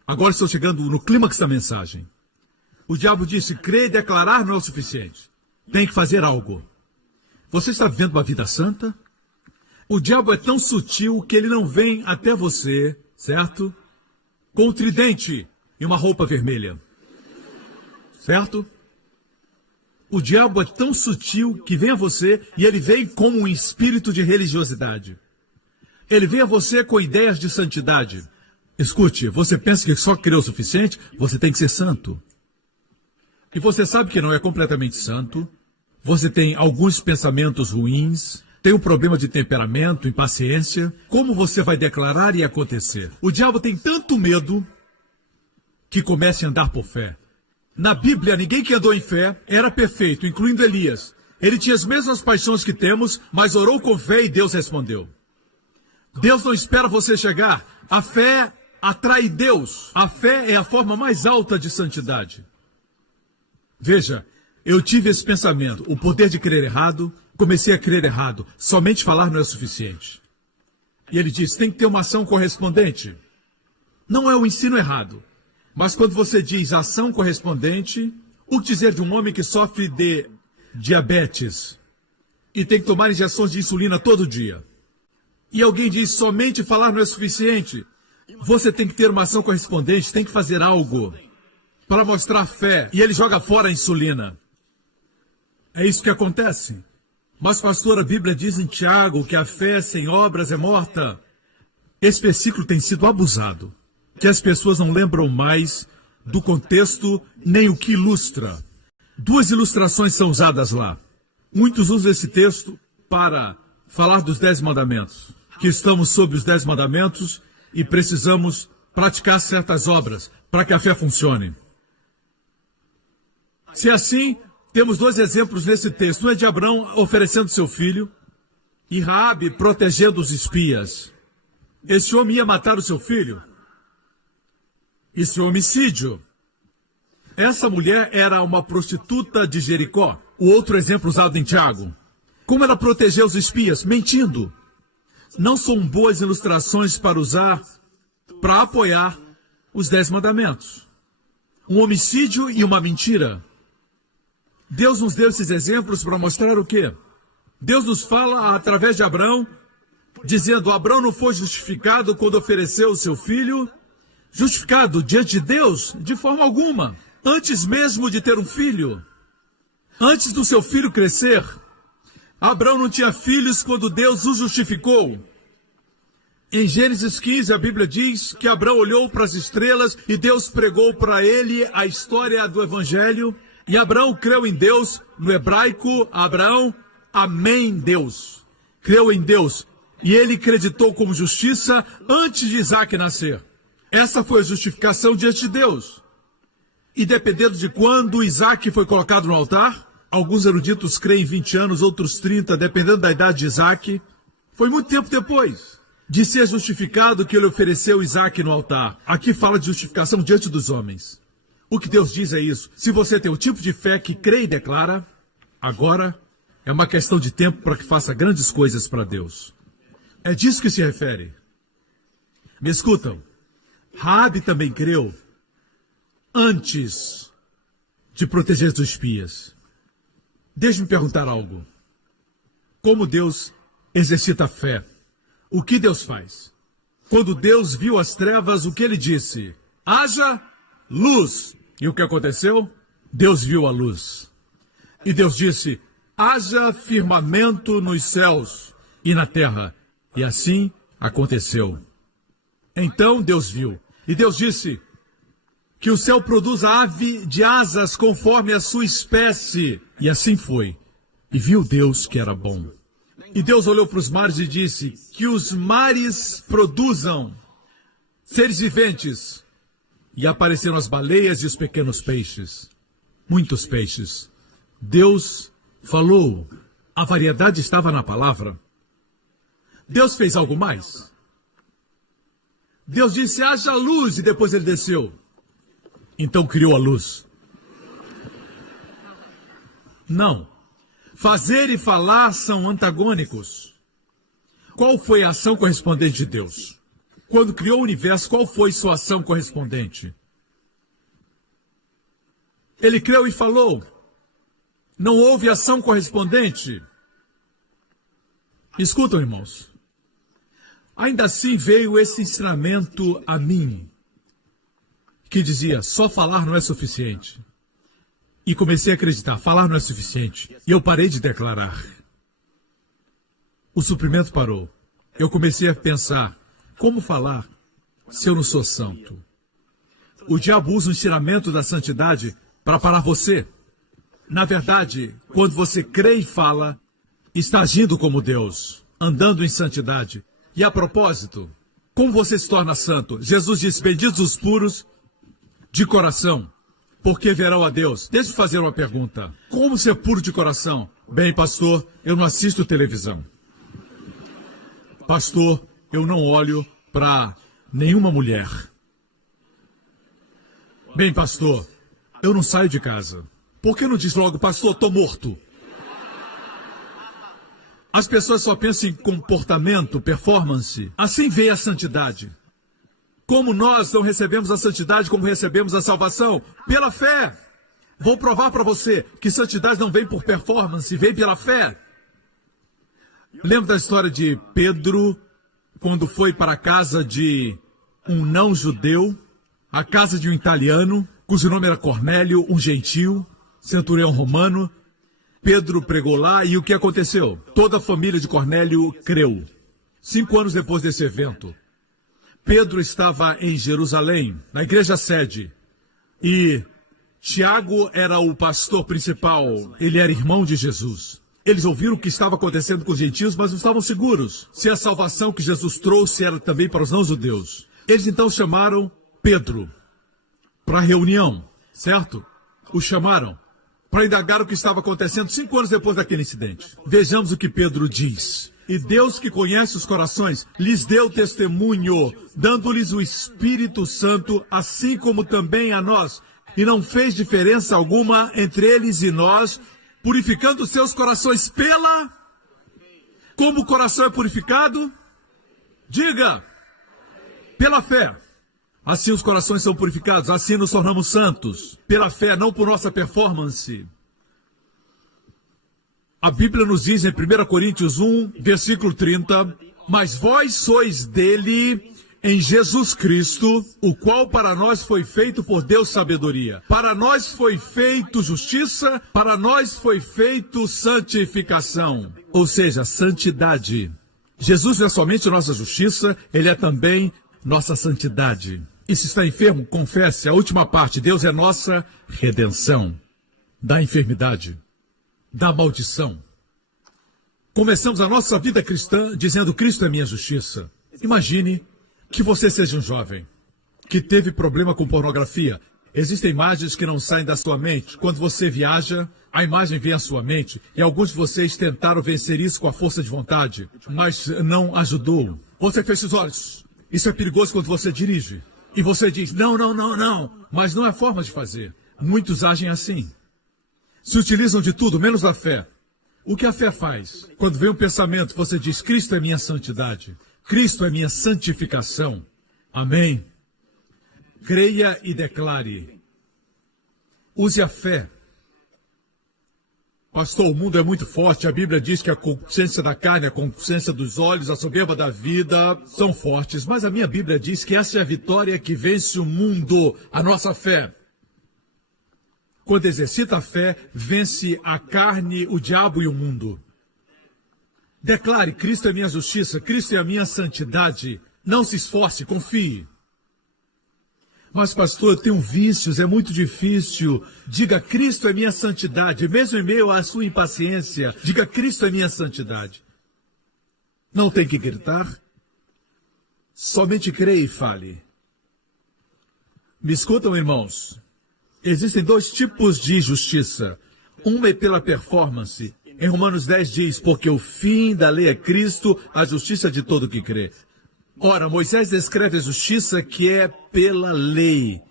Agora estou chegando no clímax da mensagem. O diabo disse, crer e declarar não é o suficiente. Tem que fazer algo. Você está vivendo uma vida santa? O diabo é tão sutil que ele não vem até você, certo? Com um tridente e uma roupa vermelha. Certo? O diabo é tão sutil que vem a você e ele vem como um espírito de religiosidade. Ele vem a você com ideias de santidade. Escute, você pensa que só crê o suficiente? Você tem que ser santo. E você sabe que não é completamente santo. Você tem alguns pensamentos ruins. Tem um problema de temperamento, impaciência. Como você vai declarar e acontecer? O diabo tem tanto medo que comece a andar por fé. Na Bíblia, ninguém que andou em fé era perfeito, incluindo Elias. Ele tinha as mesmas paixões que temos, mas orou com fé e Deus respondeu. Deus não espera você chegar. A fé atrai Deus. A fé é a forma mais alta de santidade. Veja, eu tive esse pensamento, o poder de crer errado, comecei a crer errado, somente falar não é suficiente. E ele diz, tem que ter uma ação correspondente. Não é o ensino errado, mas quando você diz ação correspondente, o que dizer de um homem que sofre de diabetes e tem que tomar injeções de insulina todo dia? E alguém diz, somente falar não é suficiente. Você tem que ter uma ação correspondente, tem que fazer algo para mostrar fé. E ele joga fora a insulina. É isso que acontece. Mas, pastor, a Bíblia diz em Tiago que a fé sem obras é morta. Esse versículo tem sido abusado, que as pessoas não lembram mais do contexto nem o que ilustra. Duas ilustrações são usadas lá. Muitos usam esse texto para falar dos 10 mandamentos, que estamos sob os 10 mandamentos e precisamos praticar certas obras para que a fé funcione. Se é assim, temos dois exemplos nesse texto. Um é de Abrão oferecendo seu filho e Raabe protegendo os espias. Esse homem ia matar o seu filho. Isso é homicídio. Essa mulher era uma prostituta de Jericó. O outro exemplo usado em Tiago. Como ela protegeu os espias? Mentindo. Não são boas ilustrações para usar, para apoiar os 10 mandamentos. Um homicídio e uma mentira. Deus nos deu esses exemplos para mostrar o quê? Deus nos fala através de Abrão, dizendo, Abrão não foi justificado quando ofereceu o seu filho. Justificado diante de Deus? De forma alguma. Antes mesmo de ter um filho. Antes do seu filho crescer. Abrão não tinha filhos quando Deus o justificou. Em Gênesis 15, a Bíblia diz que Abrão olhou para as estrelas e Deus pregou para ele a história do Evangelho. E Abrão creu em Deus, no hebraico, Abraão, amém, Deus. Creu em Deus e ele acreditou como justiça antes de Isaac nascer. Essa foi a justificação diante de Deus. E dependendo de quando Isaac foi colocado no altar, alguns eruditos creem em 20 anos, outros 30, dependendo da idade de Isaac. Foi muito tempo depois de ser justificado que ele ofereceu Isaac no altar. Aqui fala de justificação diante dos homens. O que Deus diz é isso. Se você tem o tipo de fé que crê e declara, agora é uma questão de tempo para que faça grandes coisas para Deus. É disso que se refere. Me escutam. Raabe também creu antes de proteger os espias. Deixe-me perguntar algo. Como Deus exercita a fé? O que Deus faz? Quando Deus viu as trevas, o que ele disse? Haja luz. E o que aconteceu? Deus viu a luz. E Deus disse, haja firmamento nos céus e na terra. E assim aconteceu. Então Deus viu. E Deus disse que o céu produza ave de asas conforme a sua espécie. E assim foi. E viu Deus que era bom. E Deus olhou para os mares e disse que os mares produzam seres viventes. E apareceram as baleias e os pequenos peixes. Muitos peixes. Deus falou. A variedade estava na palavra. Deus fez algo mais. Deus disse, haja luz, e depois ele desceu. Então criou a luz. Não. Fazer e falar são antagônicos. Qual foi a ação correspondente de Deus? Quando criou o universo, qual foi sua ação correspondente? Ele creu e falou. Não houve ação correspondente. Escutam, irmãos. Ainda assim veio esse ensinamento a mim, que dizia, só falar não é suficiente. E comecei a acreditar, falar não é suficiente. E eu parei de declarar. O suprimento parou. Eu comecei a pensar, como falar se eu não sou santo? O diabo usa o ensinamento da santidade para parar você. Na verdade, quando você crê e fala, está agindo como Deus, andando em santidade. E a propósito, como você se torna santo? Jesus disse, benditos os puros de coração, porque verão a Deus. Deixa eu fazer uma pergunta. Como ser puro de coração? Bem, pastor, eu não assisto televisão. Pastor, eu não olho para nenhuma mulher. Bem, pastor, eu não saio de casa. Por que não diz logo, pastor, estou morto? As pessoas só pensam em comportamento, performance. Assim veio a santidade. Como nós não recebemos a santidade como recebemos a salvação? Pela fé. Vou provar para você que santidade não vem por performance, vem pela fé. Lembra da história de Pedro, quando foi para a casa de um não-judeu, a casa de um italiano, cujo nome era Cornélio, um gentio, centurião romano. Pedro pregou lá e o que aconteceu? Toda a família de Cornélio creu. 5 anos depois desse evento, Pedro estava em Jerusalém, na igreja sede, e Tiago era o pastor principal, ele era irmão de Jesus. Eles ouviram o que estava acontecendo com os gentios, mas não estavam seguros se a salvação que Jesus trouxe era também para os não-judeus. Eles então chamaram Pedro para a reunião, certo? O chamaram para indagar o que estava acontecendo 5 anos depois daquele incidente. Vejamos o que Pedro diz. E Deus, que conhece os corações, lhes deu testemunho, dando-lhes o Espírito Santo, assim como também a nós. E não fez diferença alguma entre eles e nós, purificando seus corações pela... Como o coração é purificado? Diga! Pela fé. Assim os corações são purificados, assim nos tornamos santos. Pela fé, não por nossa performance. A Bíblia nos diz em 1 Coríntios 1, versículo 30, mas vós sois dele em Jesus Cristo, o qual para nós foi feito por Deus sabedoria. Para nós foi feito justiça, para nós foi feito santificação. Ou seja, santidade. Jesus não é somente nossa justiça, ele é também nossa santidade. E se está enfermo, confesse a última parte. Deus é nossa redenção da enfermidade, da maldição. Começamos a nossa vida cristã dizendo Cristo é minha justiça. Imagine que você seja um jovem que teve problema com pornografia. Existem imagens que não saem da sua mente. Quando você viaja, a imagem vem à sua mente. E alguns de vocês tentaram vencer isso com a força de vontade, mas não ajudou. Você fecha os olhos. Isso é perigoso quando você dirige. E você diz, não. Mas não é forma de fazer. Muitos agem assim. Se utilizam de tudo, menos da fé. O que a fé faz? Quando vem um pensamento, você diz, Cristo é minha santidade. Cristo é minha santificação. Amém? Creia e declare. Use a fé. Pastor, o mundo é muito forte. A Bíblia diz que a consciência da carne, a consciência dos olhos, a soberba da vida são fortes. Mas a minha Bíblia diz que essa é a vitória que vence o mundo, a nossa fé. Quando exercita a fé, vence a carne, o diabo e o mundo. Declare, Cristo é minha justiça, Cristo é a minha santidade. Não se esforce, confie. Mas, pastor, eu tenho vícios, é muito difícil. Diga, Cristo é minha santidade. Mesmo em meio à sua impaciência, diga, Cristo é minha santidade. Não tem que gritar. Somente creia e fale. Me escutam, irmãos. Existem 2 tipos de justiça. Uma é pela performance. Em Romanos 10 diz, porque o fim da lei é Cristo, a justiça de todo que crê. Ora, Moisés descreve a justiça que é pela lei,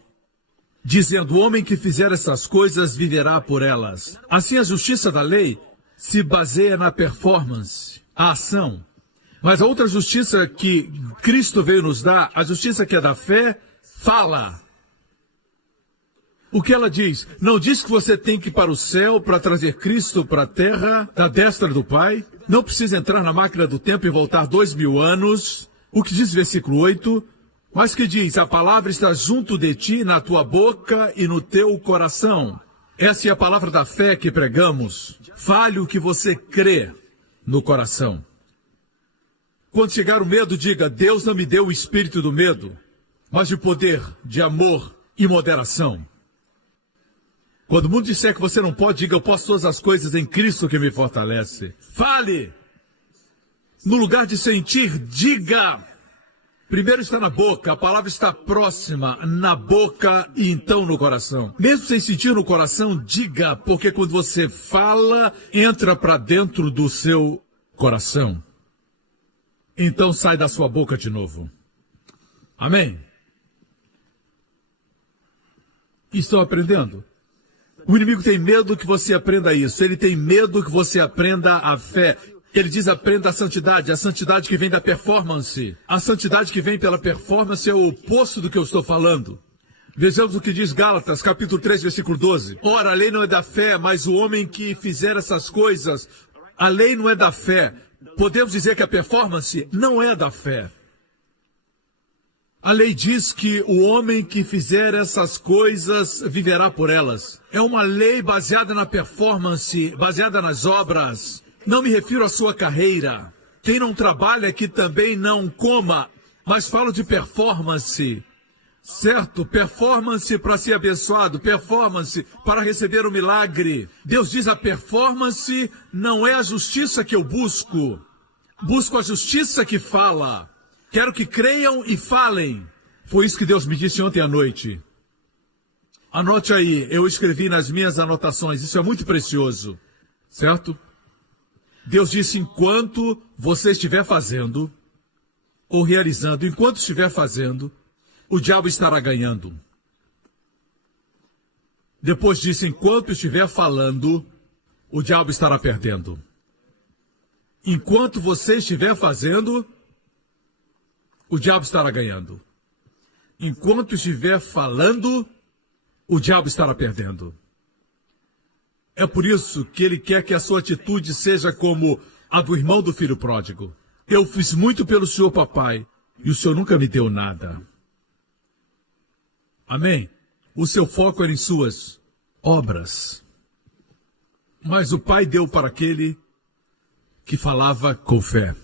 dizendo, o homem que fizer essas coisas viverá por elas. Assim, a justiça da lei se baseia na performance, a ação. Mas a outra justiça que Cristo veio nos dar, a justiça que é da fé, fala. O que ela diz? Não diz que você tem que ir para o céu para trazer Cristo para a terra, da destra do Pai. Não precisa entrar na máquina do tempo e voltar 2000 anos. O que diz o versículo 8? Mas que diz, a palavra está junto de ti, na tua boca e no teu coração. Essa é a palavra da fé que pregamos. Fale o que você crê no coração. Quando chegar o medo, diga, Deus não me deu o espírito do medo, mas de poder, de amor e moderação. Quando o mundo disser que você não pode, diga: eu posso todas as coisas em Cristo que me fortalece. Fale. No lugar de sentir, diga. Primeiro está na boca, a palavra está próxima, na boca e então no coração. Mesmo sem sentir no coração, diga, porque quando você fala, entra para dentro do seu coração. Então sai da sua boca de novo. Amém? Estão aprendendo? O inimigo tem medo que você aprenda isso. Ele tem medo que você aprenda a fé. Ele diz: aprenda a santidade que vem da performance. A santidade que vem pela performance é o oposto do que eu estou falando. Vejamos o que diz Gálatas, capítulo 3, versículo 12. Ora, a lei não é da fé, mas o homem que fizer essas coisas, a lei não é da fé. Podemos dizer que a performance não é da fé. A lei diz que o homem que fizer essas coisas viverá por elas. É uma lei baseada na performance, baseada nas obras. Não me refiro à sua carreira. Quem não trabalha que também não coma, mas falo de performance. Certo? Performance para ser abençoado, performance para receber o milagre. Deus diz: a performance não é a justiça que eu busco. Busco a justiça que fala. Quero que creiam e falem. Foi isso que Deus me disse ontem à noite. Anote aí, eu escrevi nas minhas anotações, isso é muito precioso. Certo? Deus disse: enquanto você estiver fazendo, ou realizando, enquanto estiver fazendo, o diabo estará ganhando. Depois disse: enquanto estiver falando, o diabo estará perdendo. Enquanto você estiver fazendo, o diabo estará ganhando. Enquanto estiver falando, o diabo estará perdendo. É por isso que ele quer que a sua atitude seja como a do irmão do filho pródigo. Eu fiz muito pelo senhor, papai, e o senhor nunca me deu nada. Amém? O seu foco era em suas obras. Mas o pai deu para aquele que falava com fé.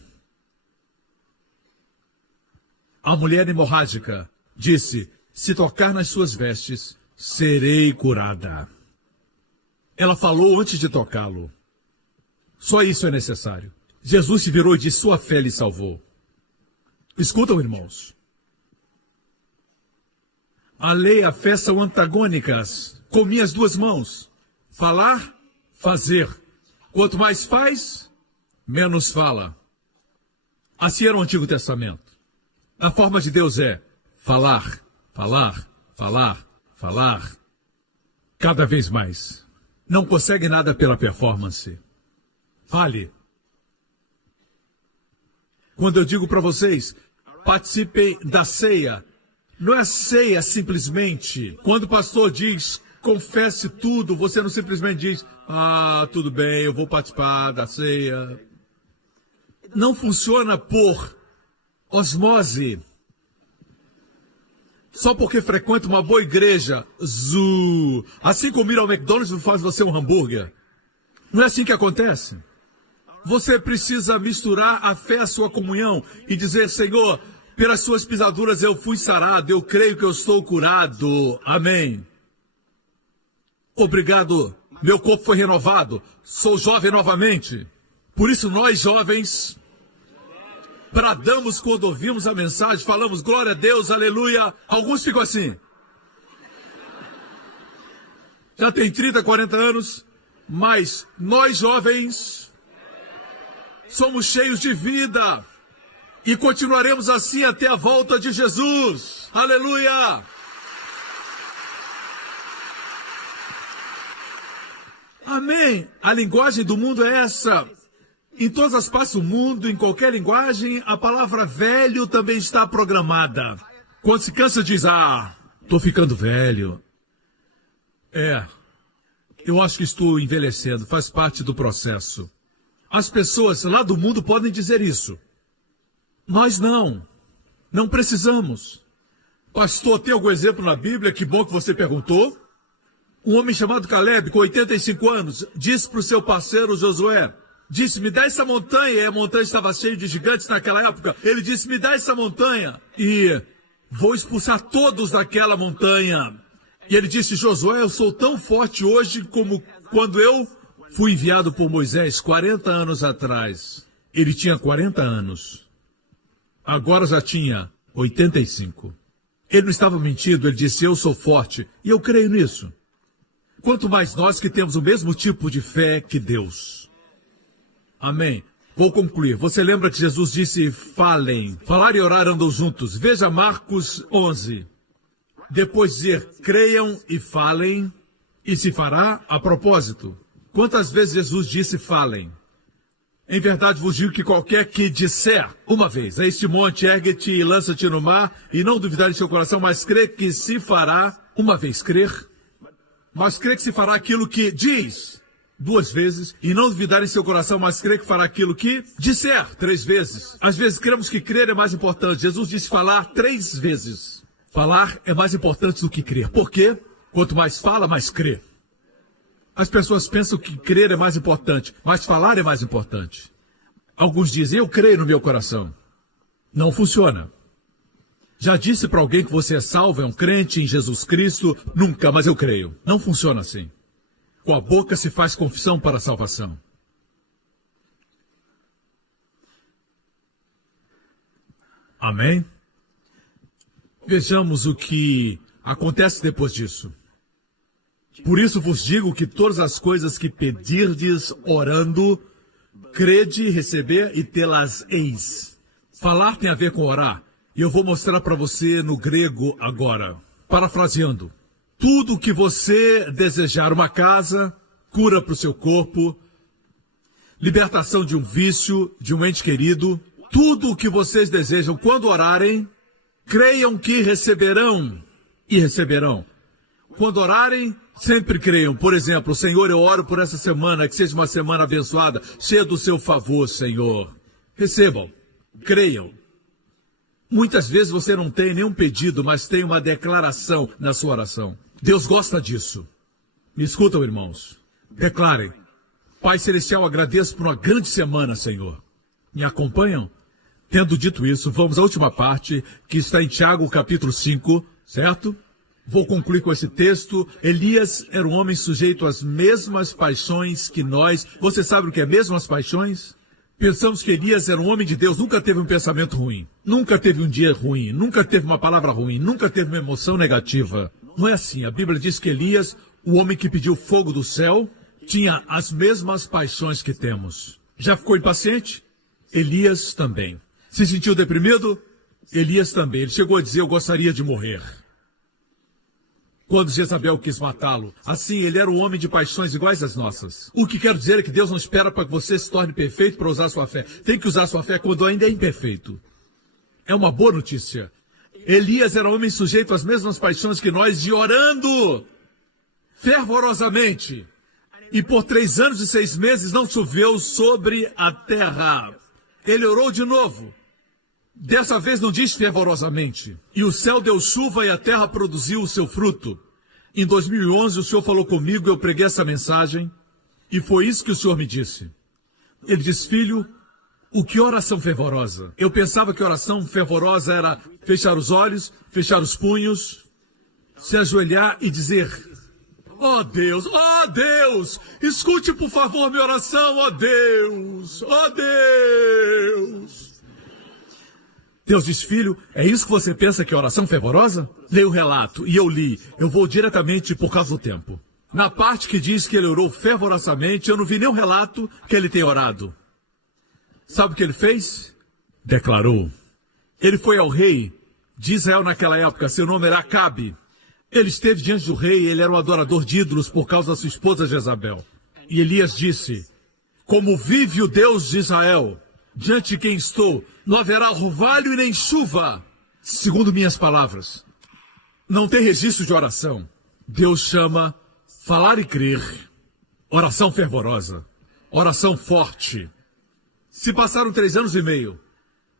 A mulher hemorrágica disse: se tocar nas suas vestes, serei curada. Ela falou antes de tocá-lo. Só isso é necessário. Jesus se virou e disse: sua fé lhe salvou. Escutam, irmãos. A lei e a fé são antagônicas. Com minhas duas mãos. Falar, fazer. Quanto mais faz, menos fala. Assim era o Antigo Testamento. A forma de Deus é falar, falar, falar, falar. Cada vez mais. Não consegue nada pela performance. Fale. Quando eu digo para vocês, participem da ceia, não é ceia simplesmente. Quando o pastor diz, confesse tudo, você não simplesmente diz: ah, tudo bem, eu vou participar da ceia. Não funciona por osmose. Só porque frequenta uma boa igreja, assim como ir ao McDonald's não faz você um hambúrguer. Não é assim que acontece. Você precisa misturar a fé à sua comunhão e dizer: Senhor, pelas suas pisaduras eu fui sarado, eu creio que eu estou curado. Amém. Obrigado, meu corpo foi renovado, sou jovem novamente. Por isso nós jovens bradamos quando ouvimos a mensagem, falamos glória a Deus, aleluia. Alguns ficam assim. Já tem 30, 40 anos, mas nós jovens somos cheios de vida e continuaremos assim até a volta de Jesus. Aleluia! Amém! A linguagem do mundo é essa. Em todas as partes do mundo, em qualquer linguagem, a palavra velho também está programada. Quando se cansa, diz: ah, estou ficando velho. Eu acho que estou envelhecendo, faz parte do processo. As pessoas lá do mundo podem dizer isso. Nós não precisamos. Pastor, tem algum exemplo na Bíblia? Que bom que você perguntou. Um homem chamado Caleb, com 85 anos, disse para o seu parceiro Josué, disse: me dá essa montanha. E a montanha estava cheia de gigantes naquela época. Ele disse: me dá essa montanha e vou expulsar todos daquela montanha. E ele disse: Josué, eu sou tão forte hoje como quando eu fui enviado por Moisés 40 anos atrás. Ele tinha 40 anos. Agora já tinha 85. Ele não estava mentindo, ele disse: eu sou forte. E eu creio nisso. Quanto mais nós que temos o mesmo tipo de fé que Deus. Amém. Vou concluir. Você lembra que Jesus disse: falem. Falar e orar andam juntos. Veja Marcos 11. Depois dizer: creiam e falem, e se fará a propósito. Quantas vezes Jesus disse: falem? Em verdade vos digo que qualquer que disser uma vez a este monte, ergue-te e lança-te no mar, e não duvidar em seu coração, mas crê que se fará, uma vez crer, mas crê que se fará aquilo que diz, 2 vezes, e não duvidar em seu coração, mas crê que fará aquilo que disser 3 vezes. Às vezes cremos que crer é mais importante. Jesus disse falar 3 vezes. Falar é mais importante do que crer. Por quê? Quanto mais fala, mais crê. As pessoas pensam que crer é mais importante, mas falar é mais importante. Alguns dizem: eu creio no meu coração. Não funciona. Já disse para alguém que você é salvo, é um crente em Jesus Cristo? Nunca, mas eu creio. Não funciona assim. Com a boca se faz confissão para a salvação. Amém? Vejamos o que acontece depois disso. Por isso vos digo que todas as coisas que pedirdes orando, crede, receber e tê-las-eis. Falar tem a ver com orar. E eu vou mostrar para você no grego agora. Parafraseando. Tudo o que você desejar, uma casa, cura para o seu corpo, libertação de um vício, de um ente querido, tudo o que vocês desejam quando orarem, creiam que receberão e receberão. Quando orarem, sempre creiam. Por exemplo: Senhor, eu oro por essa semana, que seja uma semana abençoada, cheia do seu favor, Senhor. Recebam, creiam. Muitas vezes você não tem nenhum pedido, mas tem uma declaração na sua oração. Deus gosta disso. Me escutam, irmãos. Declarem: Pai Celestial, agradeço por uma grande semana, Senhor. Me acompanham? Tendo dito isso, vamos à última parte, que está em Tiago, capítulo 5, certo? Vou concluir com esse texto. Elias era um homem sujeito às mesmas paixões que nós. Você sabe o que é mesmas paixões? Pensamos que Elias era um homem de Deus, nunca teve um pensamento ruim, nunca teve um dia ruim, nunca teve uma palavra ruim, nunca teve uma emoção negativa. Não é assim. A Bíblia diz que Elias, o homem que pediu fogo do céu, tinha as mesmas paixões que temos. Já ficou impaciente? Elias também. Se sentiu deprimido? Elias também. Ele chegou a dizer: eu gostaria de morrer. Quando Jezabel quis matá-lo, assim, ele era um homem de paixões iguais às nossas. O que quero dizer é que Deus não espera para que você se torne perfeito para usar sua fé. Tem que usar sua fé quando ainda é imperfeito. É uma boa notícia. Elias era um homem sujeito às mesmas paixões que nós, e orando fervorosamente. E por 3 anos e 6 meses não choveu sobre a terra. Ele orou de novo. Dessa vez não diz fervorosamente. E o céu deu chuva e a terra produziu o seu fruto. Em 2011 o Senhor falou comigo, eu preguei essa mensagem, e foi isso que o Senhor me disse. Ele disse: filho, o que oração fervorosa? Eu pensava que oração fervorosa era fechar os olhos, fechar os punhos, se ajoelhar e dizer: ó Deus, escute por favor minha oração, ó Deus, ó Deus. Deus diz: filho, é isso que você pensa que é oração fervorosa? Leia o relato, e eu li. Eu vou diretamente por causa do tempo. Na parte que diz que ele orou fervorosamente, eu não vi nenhum relato que ele tenha orado. Sabe o que ele fez? Declarou. Ele foi ao rei de Israel naquela época, seu nome era Acabe. Ele esteve diante do rei, ele era um adorador de ídolos por causa da sua esposa Jezabel. E Elias disse: como vive o Deus de Israel, diante de quem estou, não haverá orvalho e nem chuva, segundo minhas palavras. Não tem registro de oração. Deus chama falar e crer, oração fervorosa, oração forte. Se passaram 3 anos e meio,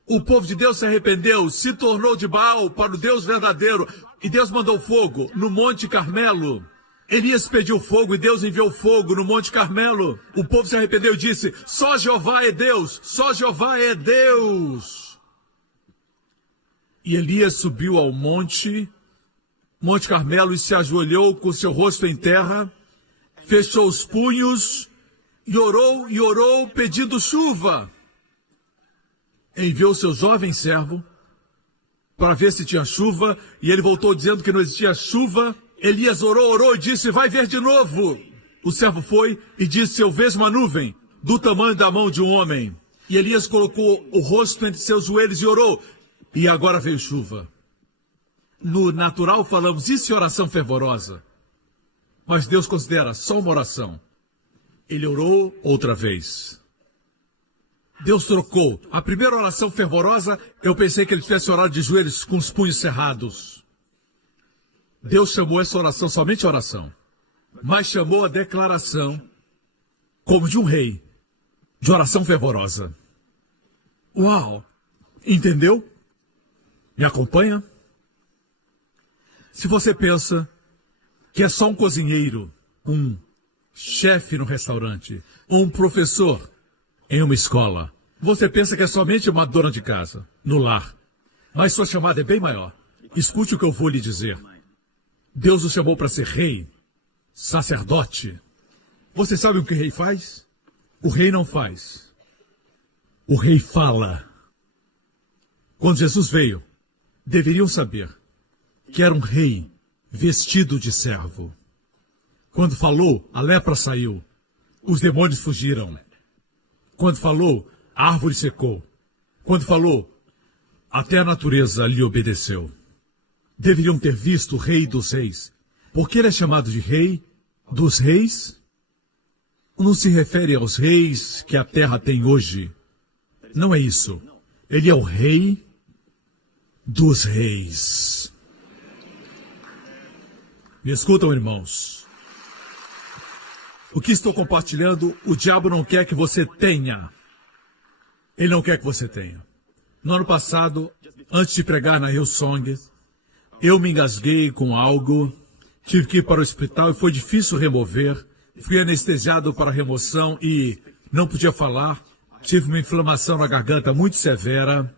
o povo de Deus se arrependeu, se tornou de Baal para o Deus verdadeiro, e Deus mandou fogo no Monte Carmelo. Elias pediu fogo e Deus enviou fogo no Monte Carmelo. O povo se arrependeu e disse: só Jeová é Deus, só Jeová é Deus. E Elias subiu ao monte Monte Carmelo e se ajoelhou com seu rosto em terra, fechou os punhos e orou pedindo chuva. Enviou seu jovem servo para ver se tinha chuva, e ele voltou dizendo que não existia chuva. Elias orou e disse: vai ver de novo. O servo foi e disse: eu vejo uma nuvem do tamanho da mão de um homem. E Elias colocou o rosto entre seus joelhos e orou, e agora veio chuva. No natural falamos, isso é oração fervorosa. Mas Deus considera só uma oração. Ele orou outra vez. Deus trocou. A primeira oração fervorosa, eu pensei que ele tivesse orado de joelhos com os punhos cerrados. Deus chamou essa oração somente oração. Mas chamou a declaração como de um rei, de oração fervorosa. Uau! Entendeu? Me acompanha? Se você pensa que é só um cozinheiro, um chefe no restaurante, ou um professor em uma escola, você pensa que é somente uma dona de casa, no lar. Mas sua chamada é bem maior. Escute o que eu vou lhe dizer. Deus o chamou para ser rei, sacerdote. Você sabe o que o rei faz? O rei não faz. O rei fala. Quando Jesus veio, deveriam saber que era um rei vestido de servo. Quando falou, a lepra saiu, os demônios fugiram. Quando falou, a árvore secou. Quando falou, até a natureza lhe obedeceu. Deveriam ter visto o rei dos reis. Porque ele é chamado de rei dos reis? Não se refere aos reis que a terra tem hoje. Não é isso. Ele é o rei dos reis. Me escutam, irmãos. O que estou compartilhando, o diabo não quer que você tenha. Ele não quer que você tenha. No ano passado, antes de pregar na Hillsong, eu me engasguei com algo, tive que ir para o hospital e foi difícil remover. Fui anestesiado para remoção e não podia falar. Tive uma inflamação na garganta muito severa.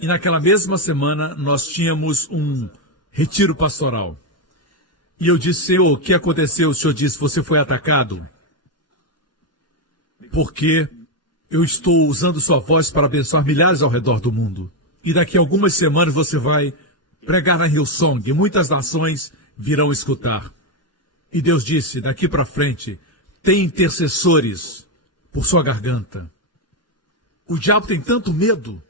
E naquela mesma semana, nós tínhamos um retiro pastoral. E eu disse: Senhor, o que aconteceu? O Senhor disse: você foi atacado. Porque eu estou usando sua voz para abençoar milhares ao redor do mundo. E daqui a algumas semanas você vai pregar na Hillsong. E muitas nações virão escutar. E Deus disse: daqui para frente, tem intercessores por sua garganta. O diabo tem tanto medo.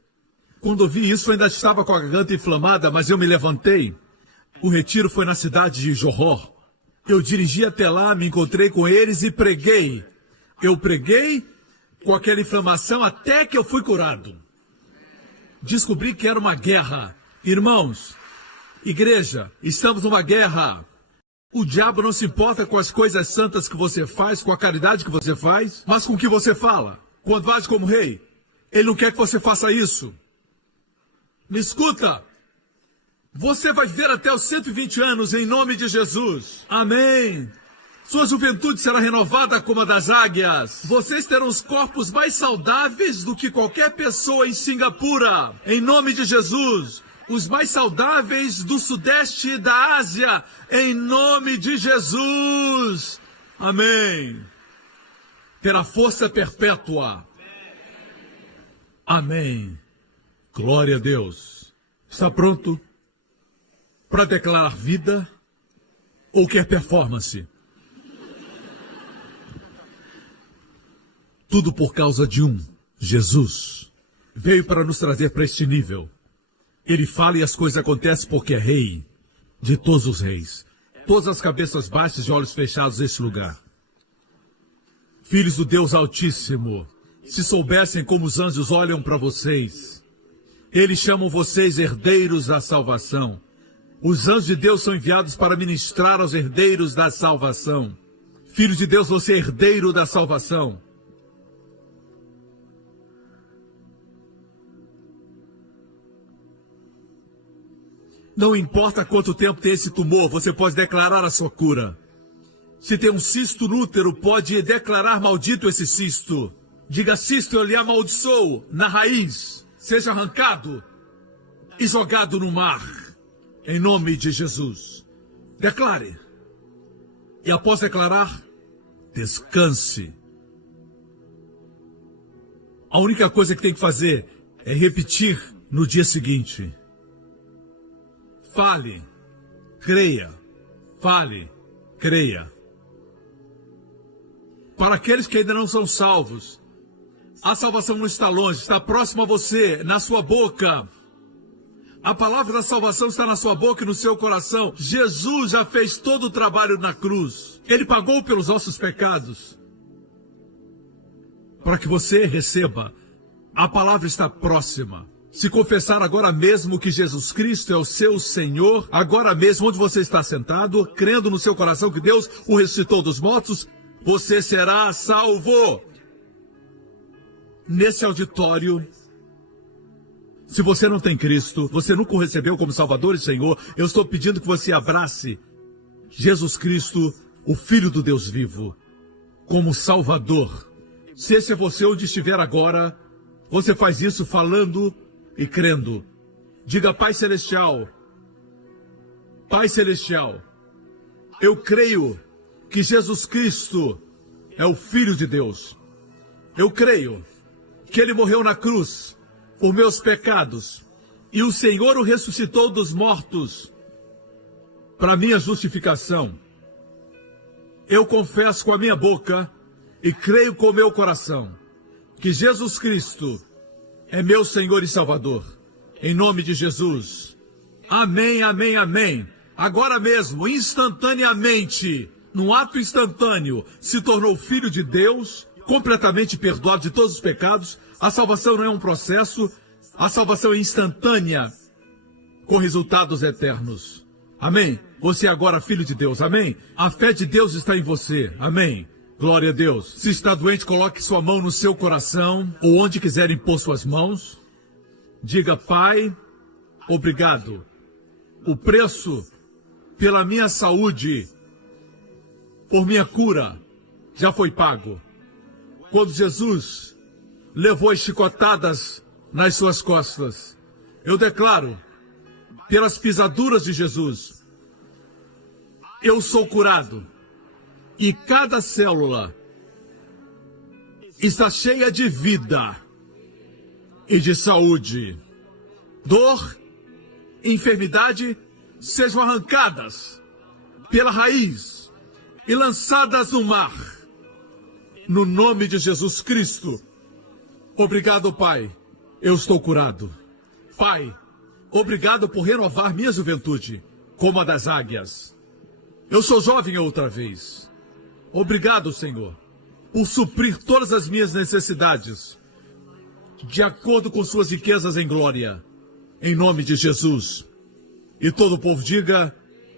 Quando eu vi isso, eu ainda estava com a garganta inflamada, mas eu me levantei. O retiro foi na cidade de Johor. Eu dirigi até lá, me encontrei com eles e preguei. Eu preguei com aquela inflamação até que eu fui curado. Descobri que era uma guerra. Irmãos, igreja, estamos numa guerra. O diabo não se importa com as coisas santas que você faz, com a caridade que você faz, mas com o que você fala. Quando age como rei, ele não quer que você faça isso. Me escuta. Você vai viver até os 120 anos em nome de Jesus. Amém. Sua juventude será renovada como a das águias. Vocês terão os corpos mais saudáveis do que qualquer pessoa em Singapura. Em nome de Jesus. Os mais saudáveis do sudeste da Ásia. Em nome de Jesus. Amém. Terá força perpétua. Amém. Glória a Deus. Está pronto para declarar vida ou quer performance? Tudo por causa de Jesus. Veio para nos trazer para este nível. Ele fala e as coisas acontecem porque é rei de todos os reis. Todas as cabeças baixas e olhos fechados neste lugar. Filhos do Deus Altíssimo, se soubessem como os anjos olham para vocês, eles chamam vocês herdeiros da salvação. Os anjos de Deus são enviados para ministrar aos herdeiros da salvação. Filho de Deus, você é herdeiro da salvação. Não importa quanto tempo tem esse tumor, você pode declarar a sua cura. Se tem um cisto no útero, pode declarar maldito esse cisto. Diga: cisto, eu lhe amaldiçoo na raiz. Seja arrancado e jogado no mar. Em nome de Jesus. Declare. E após declarar, descanse. A única coisa que tem que fazer é repetir no dia seguinte. Fale, creia. Fale, creia. Para aqueles que ainda não são salvos, a salvação não está longe, está próximo a você, na sua boca. A palavra da salvação está na sua boca e no seu coração. Jesus já fez todo o trabalho na cruz. Ele pagou pelos nossos pecados. Para que você receba, a palavra está próxima. Se confessar agora mesmo que Jesus Cristo é o seu Senhor, agora mesmo onde você está sentado, crendo no seu coração que Deus o ressuscitou dos mortos, você será salvo. Nesse auditório, se você não tem Cristo, você nunca o recebeu como Salvador e Senhor, eu estou pedindo que você abrace Jesus Cristo, o Filho do Deus vivo, como Salvador. Se esse é você onde estiver agora, você faz isso falando e crendo. Diga: Pai Celestial, Pai Celestial, eu creio que Jesus Cristo é o Filho de Deus. Eu creio que Ele morreu na cruz por meus pecados e o Senhor o ressuscitou dos mortos para minha justificação. Eu confesso com a minha boca e creio com o meu coração que Jesus Cristo é meu Senhor e Salvador. Em nome de Jesus. Amém, amém, amém. Agora mesmo, instantaneamente, num ato instantâneo, se tornou filho de Deus, completamente perdoado de todos os pecados. A salvação não é um processo, a salvação é instantânea, com resultados eternos. Amém? Você é agora filho de Deus, amém? A fé de Deus está em você, amém? Glória a Deus. Se está doente, coloque sua mão no seu coração, ou onde quiser impor suas mãos. Diga: Pai, obrigado. O preço pela minha saúde, por minha cura, já foi pago. Quando Jesus levou as chicotadas nas suas costas, eu declaro, pelas pisaduras de Jesus, eu sou curado. E cada célula está cheia de vida e de saúde. Dor, enfermidade, sejam arrancadas pela raiz e lançadas no mar. No nome de Jesus Cristo. Obrigado, Pai. Eu estou curado. Pai, obrigado por renovar minha juventude, como a das águias. Eu sou jovem outra vez. Obrigado, Senhor, por suprir todas as minhas necessidades, de acordo com suas riquezas em glória, em nome de Jesus. E todo o povo diga: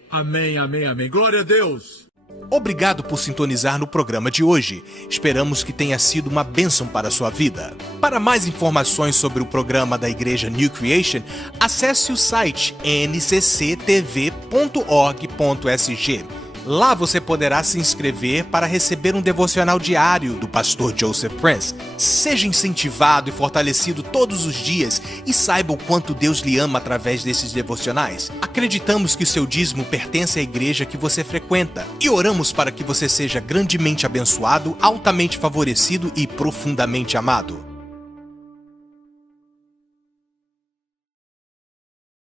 amém, amém, amém. Glória a Deus. Obrigado por sintonizar no programa de hoje. Esperamos que tenha sido uma bênção para a sua vida. Para mais informações sobre o programa da Igreja New Creation, acesse o site ncctv.org.sg. Lá você poderá se inscrever para receber um devocional diário do pastor Joseph Prince. Seja incentivado e fortalecido todos os dias e saiba o quanto Deus lhe ama através desses devocionais. Acreditamos que o seu dízimo pertence à igreja que você frequenta e oramos para que você seja grandemente abençoado, altamente favorecido e profundamente amado.